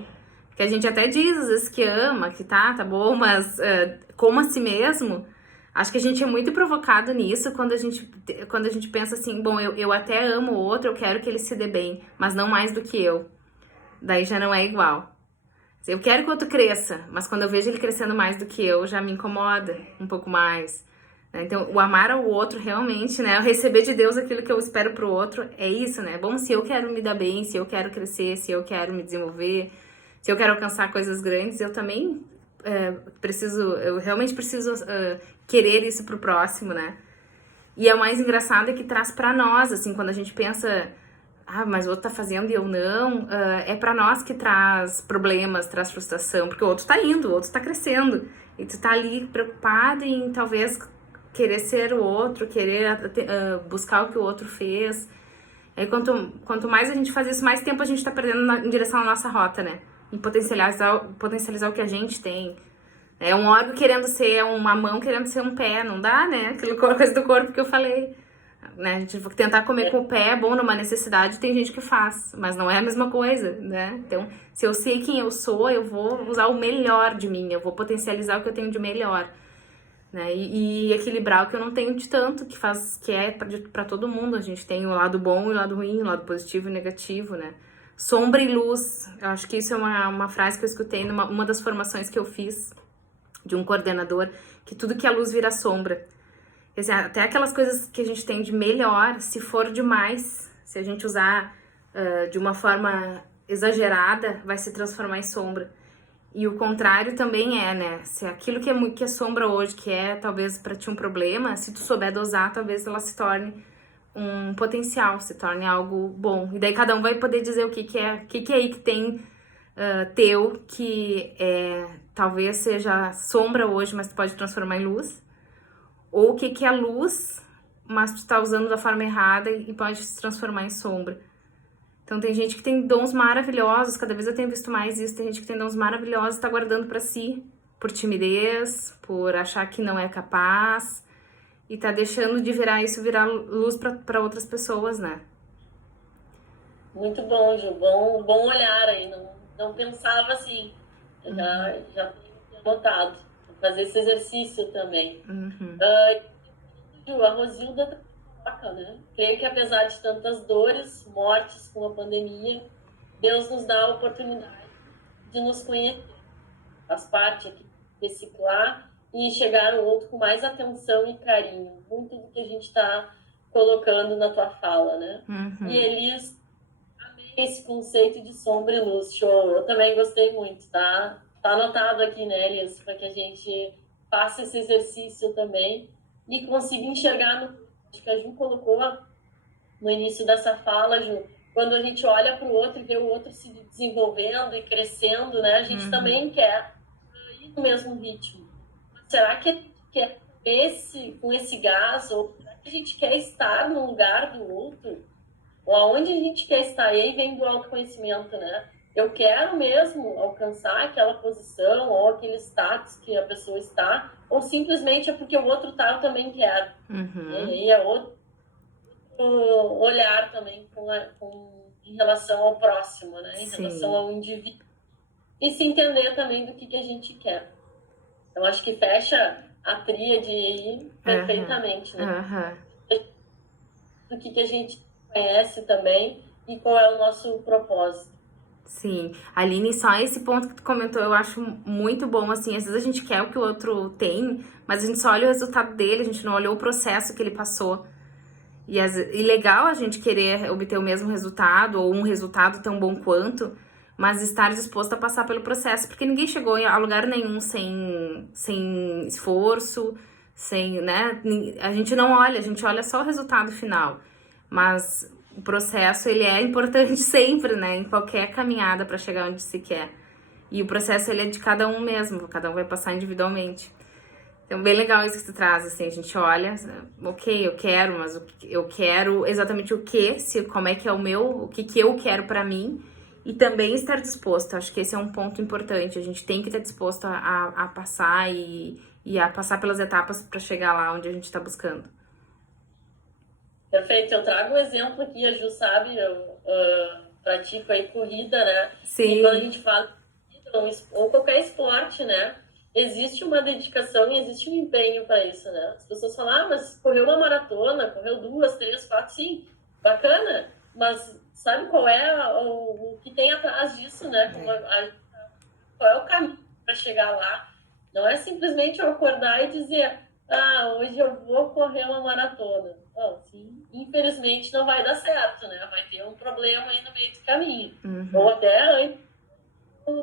Que a gente até diz, às vezes, que ama, que tá bom, mas como a si mesmo, acho que a gente é muito provocado nisso quando a gente pensa assim, bom, eu até amo o outro, eu quero que ele se dê bem, mas não mais do que eu. Daí já não é igual. Eu quero que o outro cresça, mas quando eu vejo ele crescendo mais do que eu, já me incomoda um pouco mais. Né? Então, o amar ao outro realmente, né? O receber de Deus aquilo que eu espero pro outro, é isso, né? Bom, se eu quero me dar bem, se eu quero crescer, se eu quero me desenvolver, se eu quero alcançar coisas grandes, eu também eu realmente preciso querer isso pro próximo, né? E é o mais engraçado é que traz pra nós, assim, quando a gente pensa, mas o outro tá fazendo e eu não, é pra nós que traz problemas, traz frustração, porque o outro tá indo, o outro tá crescendo, e tu tá ali preocupado em talvez querer ser o outro, querer buscar o que o outro fez. Aí quanto mais a gente faz isso, mais tempo a gente tá perdendo em direção à nossa rota, né? Em potencializar o que a gente tem. É um órgão querendo ser uma mão, querendo ser um pé, não dá, né? Aquela coisa do corpo que eu falei. Né? A gente tentar comer com o pé é bom numa necessidade, tem gente que faz, mas não é a mesma coisa, né? Então, se eu sei quem eu sou, eu vou usar o melhor de mim, eu vou potencializar o que eu tenho de melhor, né? E equilibrar o que eu não tenho de tanto, que é pra todo mundo. A gente tem o lado bom e o lado ruim, o lado positivo e negativo, né? Sombra e luz, eu acho que isso é uma frase que eu escutei numa uma das formações que eu fiz de um coordenador, que tudo que é luz vira sombra. Quer dizer, até aquelas coisas que a gente tem de melhor, se for demais, se a gente usar de uma forma exagerada, vai se transformar em sombra. E o contrário também né? Se aquilo que é sombra hoje, que é talvez pra ti um problema, se tu souber dosar, talvez ela se torne um potencial, se torne algo bom. E daí cada um vai poder dizer o que é, o que é aí que tem teu, que talvez seja sombra hoje, mas tu pode transformar em luz. Ou o que é luz, mas tu tá usando da forma errada e pode se transformar em sombra. Então tem gente que tem dons maravilhosos, cada vez eu tenho visto mais isso, tem gente que tem dons maravilhosos e tá guardando pra si, por timidez, por achar que não é capaz, e tá deixando de virar luz pra outras pessoas, né? Muito bom, Ju. Bom olhar aí. Não pensava assim. Eu já tenho anotado. Vou fazer esse exercício também. Ju, a Rosilda tá, né? Creio que apesar de tantas dores, mortes com a pandemia, Deus nos dá a oportunidade de nos conhecer. Faz parte aqui reciclar e chegar ao outro com mais atenção e carinho. Muito do que a gente está colocando na tua fala, né? E Elis, esse conceito de sombra e luz, show. Eu também gostei muito, tá? Tá anotado aqui, né, Elias, para que a gente faça esse exercício também e consiga enxergar acho que a Ju colocou no início dessa fala, Ju, quando a gente olha para o outro e vê o outro se desenvolvendo e crescendo, né, a gente também quer ir no mesmo ritmo. Mas será que a gente quer com esse gás, ou será que a gente quer estar no lugar do outro? Ou aonde a gente quer estar, e aí vem do autoconhecimento, né? Eu quero mesmo alcançar aquela posição ou aquele status que a pessoa está, ou simplesmente é porque o outro tá, eu também quero. E aí é outro olhar também em relação ao próximo, né? Em relação ao indivíduo. E se entender também do que a gente quer. Então, acho que fecha a tríade aí perfeitamente, né? Do que a gente conhece também e qual é o nosso propósito. Sim, Aline, só esse ponto que tu comentou eu acho muito bom, assim, às vezes a gente quer o que o outro tem, mas a gente só olha o resultado dele, a gente não olhou o processo que ele passou. E legal a gente querer obter o mesmo resultado, ou um resultado tão bom quanto, mas estar disposto a passar pelo processo, porque ninguém chegou a lugar nenhum sem esforço, sem, né? A gente não olha, a gente olha só o resultado final. Mas o processo, ele é importante sempre, né? Em qualquer caminhada para chegar onde se quer. E o processo, ele é de cada um mesmo, cada um vai passar individualmente. Então, bem legal isso que tu traz, assim, a gente olha, ok, eu quero, mas eu quero exatamente o que, como é que é o meu, o que eu quero pra mim, e também estar disposto. Acho que esse é um ponto importante, a gente tem que estar disposto a passar e a passar pelas etapas pra chegar lá onde a gente tá buscando. Perfeito, eu trago um exemplo aqui, a Ju sabe, eu pratico aí corrida, né? E quando a Sim, gente fala de corrida, ou qualquer esporte, né? Existe uma dedicação e existe um empenho para isso, né? As pessoas falam, ah, mas correu uma maratona, correu 2, 3, 4, sim, bacana, mas sabe qual é o que tem atrás disso, né? Qual é o caminho para chegar lá? Não é simplesmente eu acordar e dizer, ah, hoje eu vou correr uma maratona. Não, sim, infelizmente não vai dar certo, né? Vai ter um problema aí no meio do caminho. Ou até antes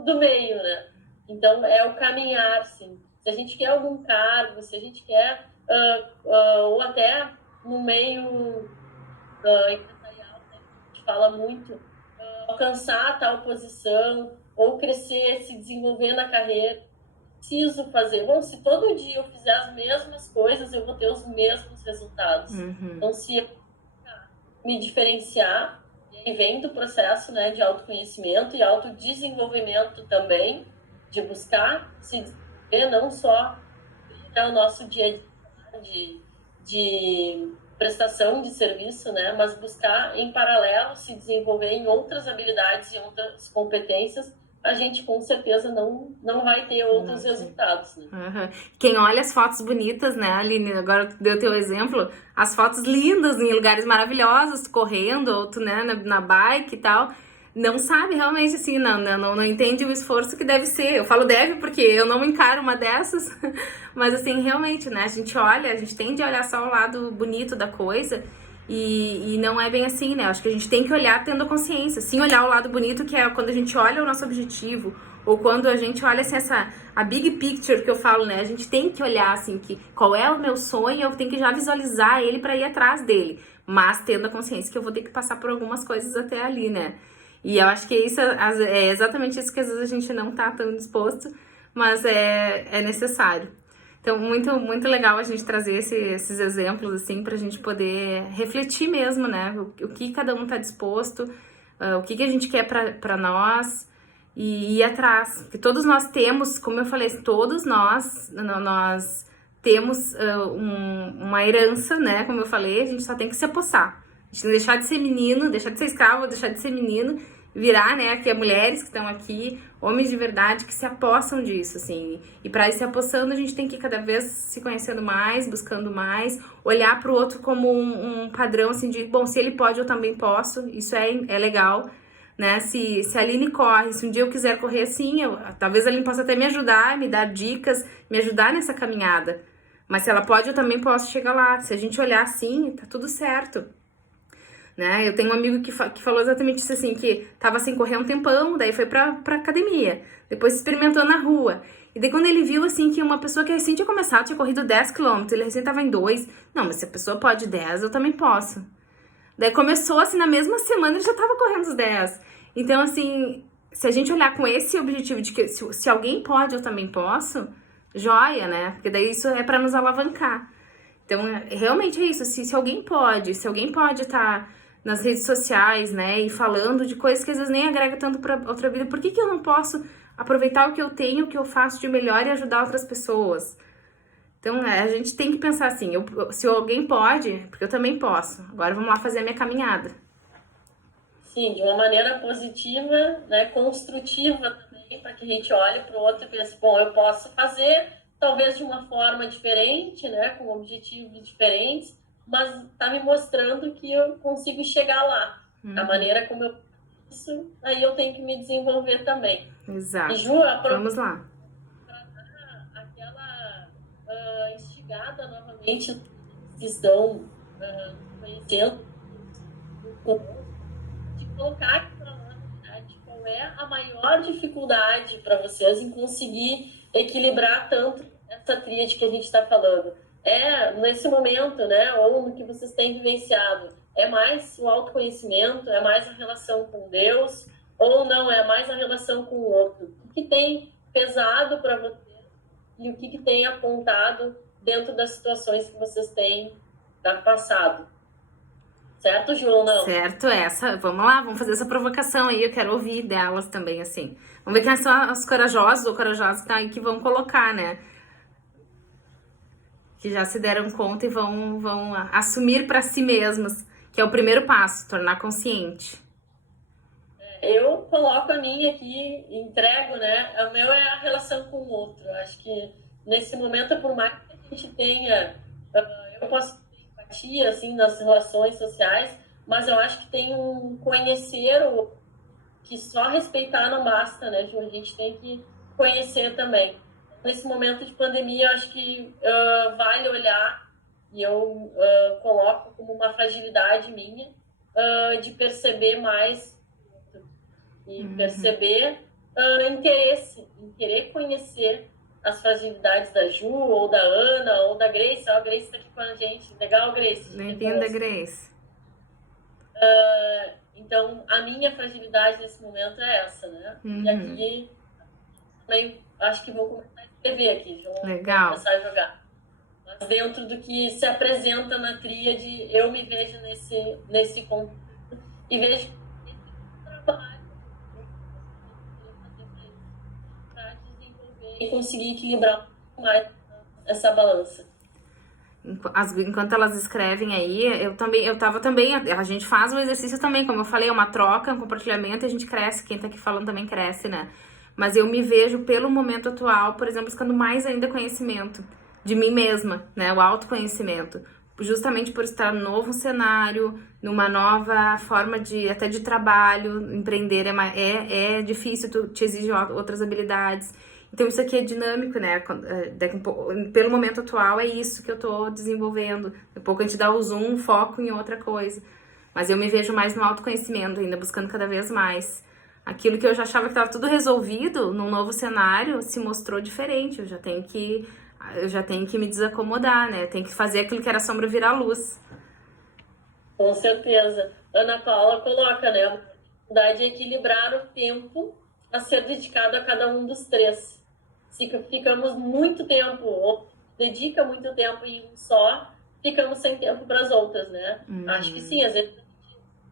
do meio, né? Então, é o caminhar, sim. Se a gente quer algum cargo, se a gente quer, ou até no meio empresarial, né, a gente fala muito, alcançar tal posição, ou crescer, se desenvolver na carreira, preciso fazer. Bom, se todo dia eu fizer as mesmas coisas, eu vou ter os mesmos resultados. Então, se eu me diferenciar, e aí vem do processo, né, de autoconhecimento e autodesenvolvimento também, de buscar se desenvolver, não só o nosso dia a dia de prestação de serviço, né, mas buscar em paralelo se desenvolver em outras habilidades e outras competências, a gente com certeza não vai ter outros resultados, né? Uhum. Quem olha as fotos bonitas, né, Aline? Agora tu deu teu exemplo, as fotos lindas em lugares maravilhosos, tu correndo, ou tu, né, na bike e tal, não sabe realmente, assim, não entende o esforço que deve ser. Eu falo deve porque eu não encaro uma dessas, mas assim, realmente, né, a gente olha, a gente tende a olhar só o lado bonito da coisa. E não é bem assim, né? Acho que a gente tem que olhar tendo consciência. Sim, olhar o lado bonito, que é quando a gente olha o nosso objetivo, ou quando a gente olha assim, a big picture que eu falo, né? A gente tem que olhar assim, que qual é o meu sonho, eu tenho que já visualizar ele para ir atrás dele. Mas tendo a consciência que eu vou ter que passar por algumas coisas até ali, né? E eu acho que isso é exatamente isso que às vezes a gente não tá tão disposto, mas é necessário. Então, muito legal a gente trazer esses exemplos, assim, pra gente poder refletir mesmo, né? O que cada um tá disposto, o que a gente quer pra nós e ir atrás. Porque todos nós temos, como eu falei, todos nós temos uma herança, né? Como eu falei, a gente só tem que se apossar. A gente deixar de ser menino, deixar de ser escravo, deixar de ser menino, virar, né, aqui mulheres que estão aqui, homens de verdade que se apossam disso, assim. E para ir se apossando, a gente tem que ir cada vez se conhecendo mais, buscando mais, olhar para o outro como um padrão, assim, de, bom, se ele pode, eu também posso. Isso é legal, né? Se a Aline corre, se um dia eu quiser correr assim, talvez a Aline possa até me ajudar, me dar dicas, me ajudar nessa caminhada. Mas se ela pode, eu também posso chegar lá. Se a gente olhar assim, tá tudo certo. Né? Eu tenho um amigo que falou exatamente isso, assim, que tava sem correr um tempão, daí foi pra academia, depois experimentou na rua. E daí quando ele viu, assim, que uma pessoa que recém tinha começado, tinha corrido 10 km, ele recém tava em 2, não, mas se a pessoa pode 10, eu também posso. Daí começou, assim, na mesma semana ele já tava correndo os 10. Então, assim, se a gente olhar com esse objetivo de que se alguém pode, eu também posso, joia, né? Porque daí isso é pra nos alavancar. Então, realmente é isso. Se alguém pode, estar nas redes sociais, né, e falando de coisas que às vezes nem agrega tanto para outra vida, por que eu não posso aproveitar o que eu tenho, o que eu faço de melhor e ajudar outras pessoas? Então, a gente tem que pensar assim, se alguém pode, porque eu também posso. Agora vamos lá fazer a minha caminhada. Sim, de uma maneira positiva, né, construtiva também, para que a gente olhe para o outro e pense, bom, eu posso fazer, talvez de uma forma diferente, né, com objetivos diferentes, mas está me mostrando que eu consigo chegar lá. A maneira como eu faço, aí eu tenho que me desenvolver também. Exato. E Ju, vamos lá. Para dar aquela instigada novamente que estão conhecendo de colocar aqui para nós, verdade, qual é a maior dificuldade para vocês em conseguir equilibrar tanto essa tríade que a gente está falando. É nesse momento, né, ou no que vocês têm vivenciado, é mais o autoconhecimento, é mais a relação com Deus, ou não, é mais a relação com o outro? O que tem pesado para vocês e o que tem apontado dentro das situações que vocês têm passado. Certo, João? Não? Certo, vamos lá, vamos fazer essa provocação aí, eu quero ouvir delas também, assim. Vamos ver quem são os corajosos ou corajosas que tá aí que vão colocar, né? Que já se deram conta e vão assumir para si mesmas, que é o primeiro passo, tornar consciente. Eu coloco a minha aqui, entrego, né? O meu é a relação com o outro. Acho que nesse momento, por mais que a gente tenha, eu posso ter empatia, assim, nas relações sociais, mas eu acho que tem um conhecer que só respeitar não basta, né, Ju? A gente tem que conhecer também. Nesse momento de pandemia, eu acho que vale olhar, e eu coloco como uma fragilidade minha, de perceber mais e perceber interesse, em querer conhecer as fragilidades da Ju, ou da Ana, ou da Grace. Ó, a Grace está aqui com a gente. Legal, Grace? Bem-vinda, Grace. Então, a minha fragilidade nesse momento é essa, né? E aqui também acho que vou começar a escrever aqui. Legal. Vou começar a jogar. Mas dentro do que se apresenta na tríade, eu me vejo nesse contexto e vejo esse trabalho para desenvolver e conseguir equilibrar um pouco mais essa balança. Enquanto elas escrevem aí, eu tava também, a gente faz um exercício também, como eu falei, é uma troca, um compartilhamento e a gente cresce, quem tá aqui falando também cresce, né? Mas eu me vejo pelo momento atual, por exemplo, buscando mais ainda conhecimento de mim mesma, né? O autoconhecimento. Justamente por estar num novo cenário, numa nova forma até de trabalho, empreender é difícil, tu te exige outras habilidades. Então isso aqui é dinâmico, né? Pelo momento atual é isso que eu tô desenvolvendo. Daqui a pouco a gente dá o zoom, foco em outra coisa. Mas eu me vejo mais no autoconhecimento, ainda buscando cada vez mais. Aquilo que eu já achava que estava tudo resolvido, num novo cenário, se mostrou diferente. Eu já tenho que me desacomodar, né? Eu tenho que fazer aquilo que era sombra virar luz. Com certeza. Ana Paula coloca, né? A dificuldade é equilibrar o tempo a ser dedicado a cada um dos três. Se ficamos muito tempo, ou dedica muito tempo em um só, ficamos sem tempo para as outras, né? Acho que sim, às vezes,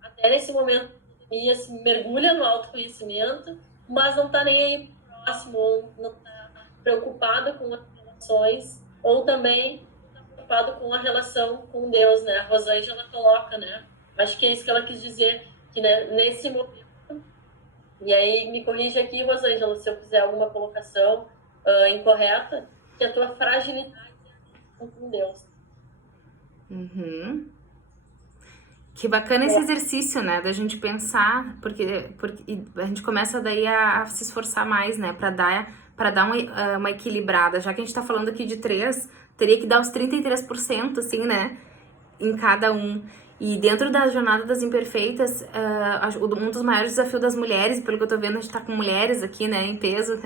até nesse momento, se mergulha no autoconhecimento, mas não está nem aí próximo, ou não está preocupado com as relações, ou também está preocupado com a relação com Deus, né? A Rosângela coloca, né? Acho que é isso que ela quis dizer, que né, nesse momento. E aí, me corrige aqui, Rosângela, se eu fizer alguma colocação incorreta, que a tua fragilidade é com Deus. Que bacana esse exercício, né? Da gente pensar, porque a gente começa daí a se esforçar mais, né? Pra dar uma equilibrada. Já que a gente tá falando aqui de 3, teria que dar os 33%, assim, né? Em cada um. E dentro da jornada das imperfeitas, um dos maiores desafios das mulheres, pelo que eu tô vendo, a gente tá com mulheres aqui, né, em peso.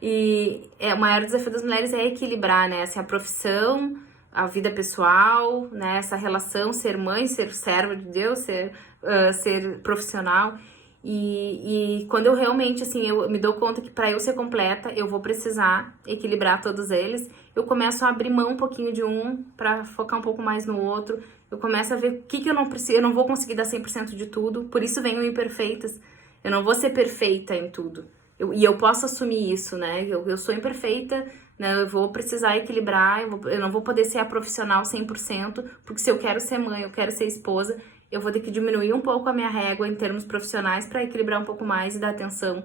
E o maior desafio das mulheres é equilibrar, né, assim, a profissão, a vida pessoal, né, essa relação, ser mãe, ser serva de Deus, ser profissional. E quando eu realmente, assim, eu me dou conta que para eu ser completa, eu vou precisar equilibrar todos eles, eu começo a abrir mão um pouquinho de um para focar um pouco mais no outro. Eu começo a ver o que eu não preciso, eu não vou conseguir dar 100% de tudo, por isso venho imperfeitas. Eu não vou ser perfeita em tudo. E eu posso assumir isso, né? Eu sou imperfeita, né? Eu vou precisar equilibrar, eu não vou poder ser a profissional 100%, porque se eu quero ser mãe, eu quero ser esposa, eu vou ter que diminuir um pouco a minha régua em termos profissionais para equilibrar um pouco mais e dar atenção,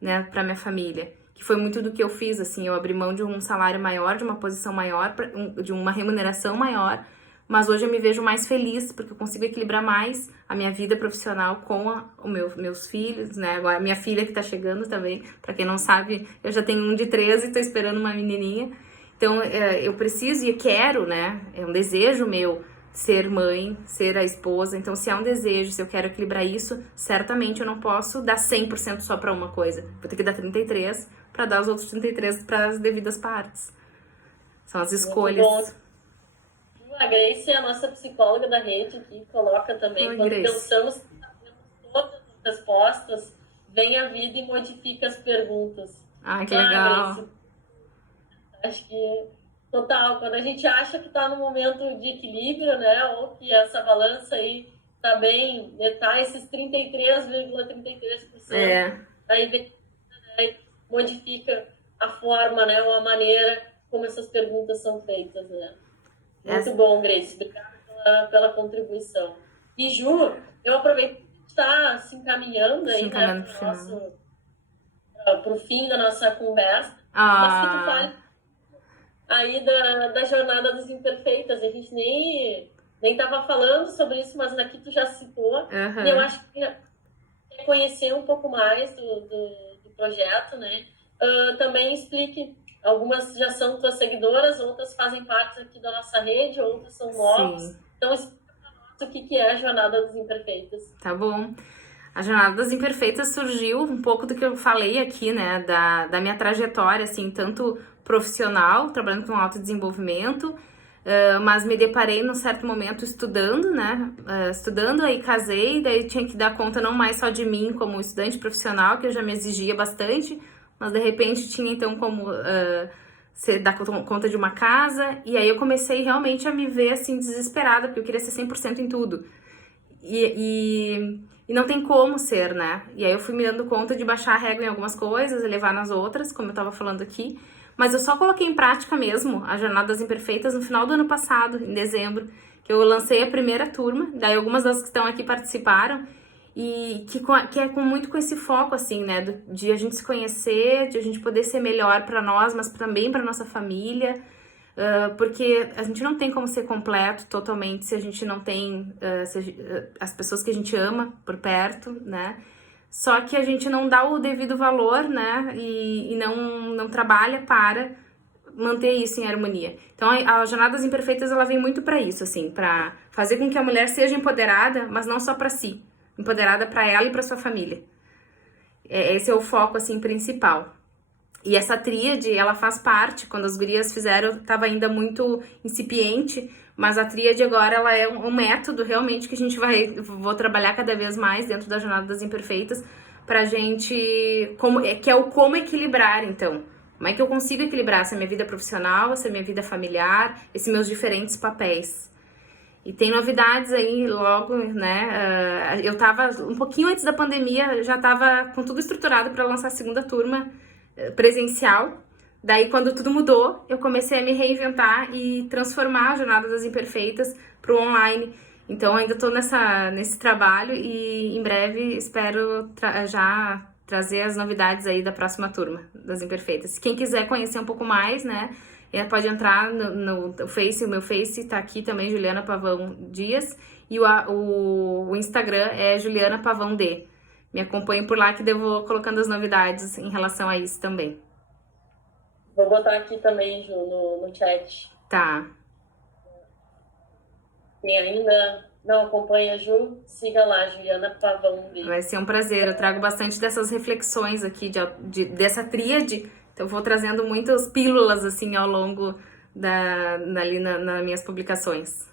né, para minha família. Que foi muito do que eu fiz, assim, eu abri mão de um salário maior, de uma posição maior, de uma remuneração maior, mas hoje eu me vejo mais feliz, porque eu consigo equilibrar mais a minha vida profissional com meus filhos, né? Agora, minha filha que tá chegando também, pra quem não sabe, eu já tenho um de 13 e tô esperando uma menininha. Então, eu preciso e quero, né? É um desejo meu ser mãe, ser a esposa. Então, se há um desejo, se eu quero equilibrar isso, certamente eu não posso dar 100% só pra uma coisa. Vou ter que dar 33% pra dar os outros 33% para as devidas partes. São as escolhas. A Grace é a nossa psicóloga da rede aqui, coloca também, quando Grace. pensamos que sabemos todas as respostas, vem a vida e modifica as perguntas. Ai, que legal. Grace. Acho que, total, quando a gente acha que está no momento de equilíbrio, né, ou que essa balança aí tá bem, tá esses 33,33%, É, aí vem, né, modifica a forma, né, ou a maneira como essas perguntas são feitas, né. Muito é bom, Grace. Obrigada pela contribuição. E, Ju, eu aproveito que a gente está se encaminhando se aí, né, encaminhando pro final. para o fim da nossa conversa, mas que tu Ah, fale aí da jornada dos imperfeitas. A gente nem estava falando sobre isso, mas aqui tu já citou. E eu aham. acho que conhecer um pouco mais do projeto, né? Também explique. Algumas já são tuas seguidoras, outras fazem parte aqui da nossa rede, outras são novos. Sim, Então, explica o que é a Jornada dos Imperfeitos. tá bom. A Jornada das Imperfeitas surgiu um pouco do que eu falei aqui, né? Da minha trajetória, assim, tanto profissional, trabalhando com autodesenvolvimento, mas me deparei num certo momento estudando, né? Estudando, aí casei, daí tinha que dar conta não mais só de mim como estudante profissional, que eu já me exigia bastante, mas de repente tinha então como dar conta de uma casa, e aí eu comecei realmente a me ver assim desesperada, porque eu queria ser 100% em tudo. E não tem como ser, né? E aí eu fui me dando conta de baixar a régua em algumas coisas e levar nas outras, como eu tava falando aqui. Mas eu só coloquei em prática mesmo a Jornada das Imperfeitas no final do ano passado, em dezembro, que eu lancei a primeira turma, daí algumas das que estão aqui participaram, e que é muito com esse foco, assim, né? De a gente se conhecer, de a gente poder ser melhor pra nós, mas também pra nossa família. Porque a gente não tem como ser completo totalmente se a gente não tem as pessoas que a gente ama por perto, né? Só que a gente não dá o devido valor, né? E não trabalha para manter isso em harmonia. Então a Jornada das Imperfeitas ela vem muito para isso, assim, para fazer com que a mulher seja empoderada, mas não só para si, empoderada para ela e para sua família. Esse é o foco assim principal. E essa tríade, ela faz parte, quando as gurias fizeram, estava ainda muito incipiente, mas a tríade agora, ela é um método realmente que a gente vou trabalhar cada vez mais dentro da Jornada das Imperfeitas, pra gente, que é o como equilibrar, então. Como é que eu consigo equilibrar essa minha vida profissional, essa minha vida familiar, esses meus diferentes papéis. E tem novidades aí logo, né? Eu tava, um pouquinho antes da pandemia, já tava com tudo estruturado para lançar a segunda turma presencial. Daí, quando tudo mudou, eu comecei a me reinventar e transformar a Jornada das Imperfeitas para o online. Então, ainda estou nesse trabalho e em breve espero já trazer as novidades aí da próxima turma das Imperfeitas. Quem quiser conhecer um pouco mais, né, pode entrar no Face, o meu Face tá aqui também, Juliana Pavão Dias, e o Instagram é Juliana Pavão D. Me acompanhem por lá que eu vou colocando as novidades em relação a isso também. Vou botar aqui também, Ju, no chat. Tá. Quem ainda não acompanha a Ju, siga lá, Juliana Pavão. Vai ser um prazer. Eu trago bastante dessas reflexões aqui, dessa tríade. Então, eu vou trazendo muitas pílulas, assim, ao longo nas minhas publicações.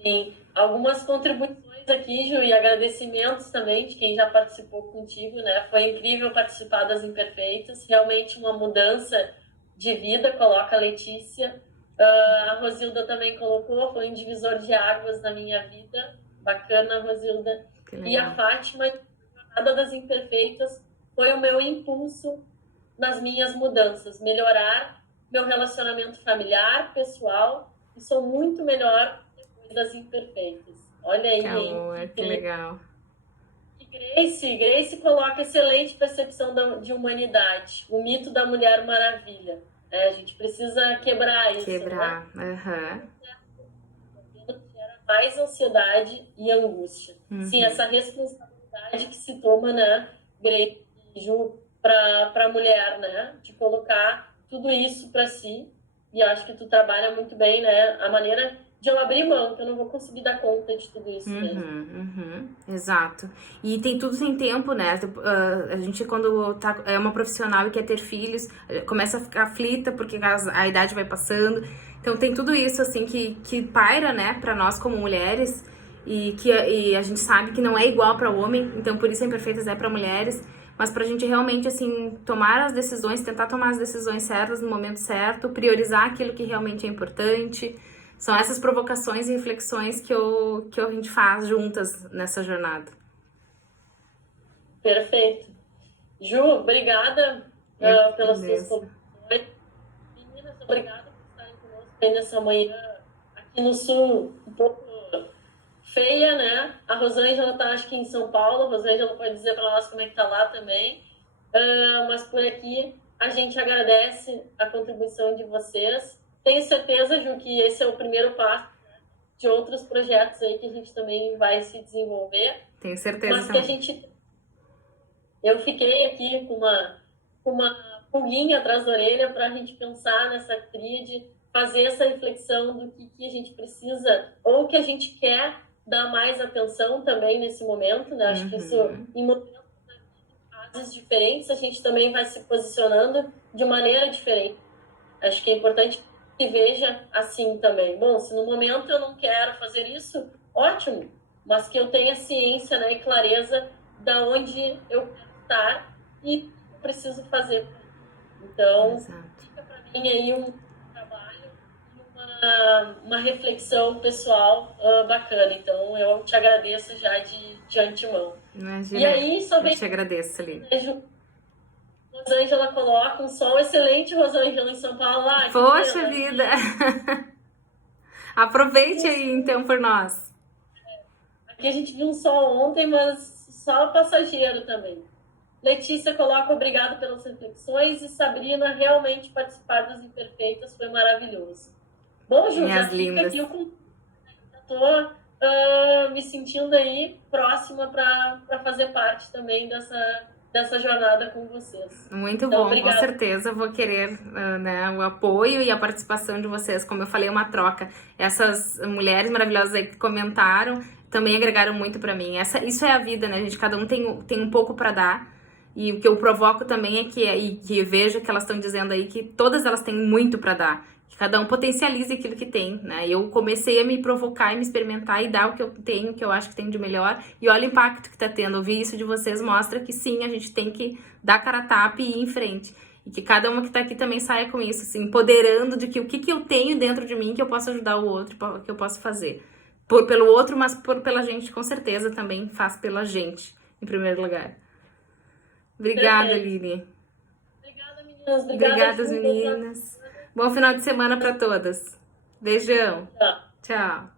Sim, algumas contribuições aqui, Ju, e agradecimentos também de quem já participou contigo, né? Foi incrível participar das Imperfeitas, realmente uma mudança de vida, coloca a Letícia. A Rosilda também colocou, foi um divisor de águas na minha vida. Bacana, Rosilda. E a Fátima, a Jornada das Imperfeitas, foi o meu impulso nas minhas mudanças, melhorar meu relacionamento familiar, pessoal, e sou muito melhor das Imperfeitas. Olha aí, que amor, que legal. E Grace coloca excelente percepção de humanidade, o mito da Mulher Maravilha. A gente precisa quebrar isso, Quebrar, né? Gera mais ansiedade e angústia. Sim, essa responsabilidade que se toma, né, Grace e Ju, para a mulher, né, de colocar tudo isso para si. E acho que tu trabalha muito bem, né, a maneira de eu abrir mão, que eu não vou conseguir dar conta de tudo isso mesmo. Exato. E tem tudo sem tempo, né? A gente, quando é uma profissional e quer ter filhos, começa a ficar aflita porque a idade vai passando. Então tem tudo isso, assim, que paira, né, pra nós como mulheres, e a gente sabe que não é igual para o homem, então por isso a Imperfeitas é para mulheres. mas pra gente realmente, assim, tomar as decisões, tentar tomar as decisões certas no momento certo, priorizar aquilo que realmente é importante. São essas provocações e reflexões que a gente faz juntas nessa jornada. Perfeito. Ju, obrigada pelas suas colocações. Meninas, obrigada por estarem conosco aí nessa manhã aqui no Sul, um pouco feia, né? A Rosângela está, acho que em São Paulo. A Rosângela pode dizer para nós como é que está lá também. Mas por aqui a gente agradece a contribuição de vocês. Tenho certeza, Ju, que esse é o primeiro passo de outros projetos aí que a gente também vai se desenvolver. Tenho certeza mas também. Eu fiquei aqui com uma pulguinha atrás da orelha para a gente pensar nessa tríade, fazer essa reflexão do que a gente precisa ou que a gente quer dar mais atenção também nesse momento, né? Acho que isso, em momentos, fases diferentes, a gente também vai se posicionando de maneira diferente. Acho que é importante que veja assim também. Bom, se no momento eu não quero fazer isso, ótimo, mas que eu tenha ciência, né, e clareza da onde eu quero estar e preciso fazer. Então, fica para mim aí um trabalho e uma reflexão pessoal bacana. Então, eu te agradeço já de antemão. Imagina, e aí, só eu te agradeço, Aline. Rosângela coloca um sol excelente, Rosângela, em São Paulo. Poxa vida! Aproveite aí, então, por nós. Aqui a gente viu um sol ontem, mas sol passageiro também. Letícia coloca obrigado pelas reflexões e Sabrina, realmente participar das Imperfeitas foi maravilhoso. Bom, Ju, já fica aqui eu estou me sentindo aí próxima para fazer parte também dessa jornada com vocês. Muito então, bom, obrigada. Com certeza vou querer né, o apoio e a participação de vocês. Como eu falei, uma troca. Essas mulheres maravilhosas aí que comentaram também agregaram muito para mim. Isso é a vida, né, gente? Cada um tem um pouco para dar. E o que eu provoco também é que vejo que elas estão dizendo aí que todas elas têm muito para dar. Que cada um potencialize aquilo que tem, né? Eu comecei a me provocar e me experimentar e dar o que eu tenho, o que eu acho que tem de melhor. E olha o impacto que tá tendo. Ouvir isso de vocês mostra que sim, a gente tem que dar cara a tapa e ir em frente. E que cada uma que tá aqui também saia com isso, assim, empoderando de que o que eu tenho dentro de mim que eu posso ajudar o outro, que eu posso fazer. Pelo outro, mas pela gente, com certeza também faz pela gente, em primeiro lugar. Obrigada, Aline. Obrigada, meninas. Obrigada, meninas. Bom final de semana para todas. Beijão. Tchau. Tchau.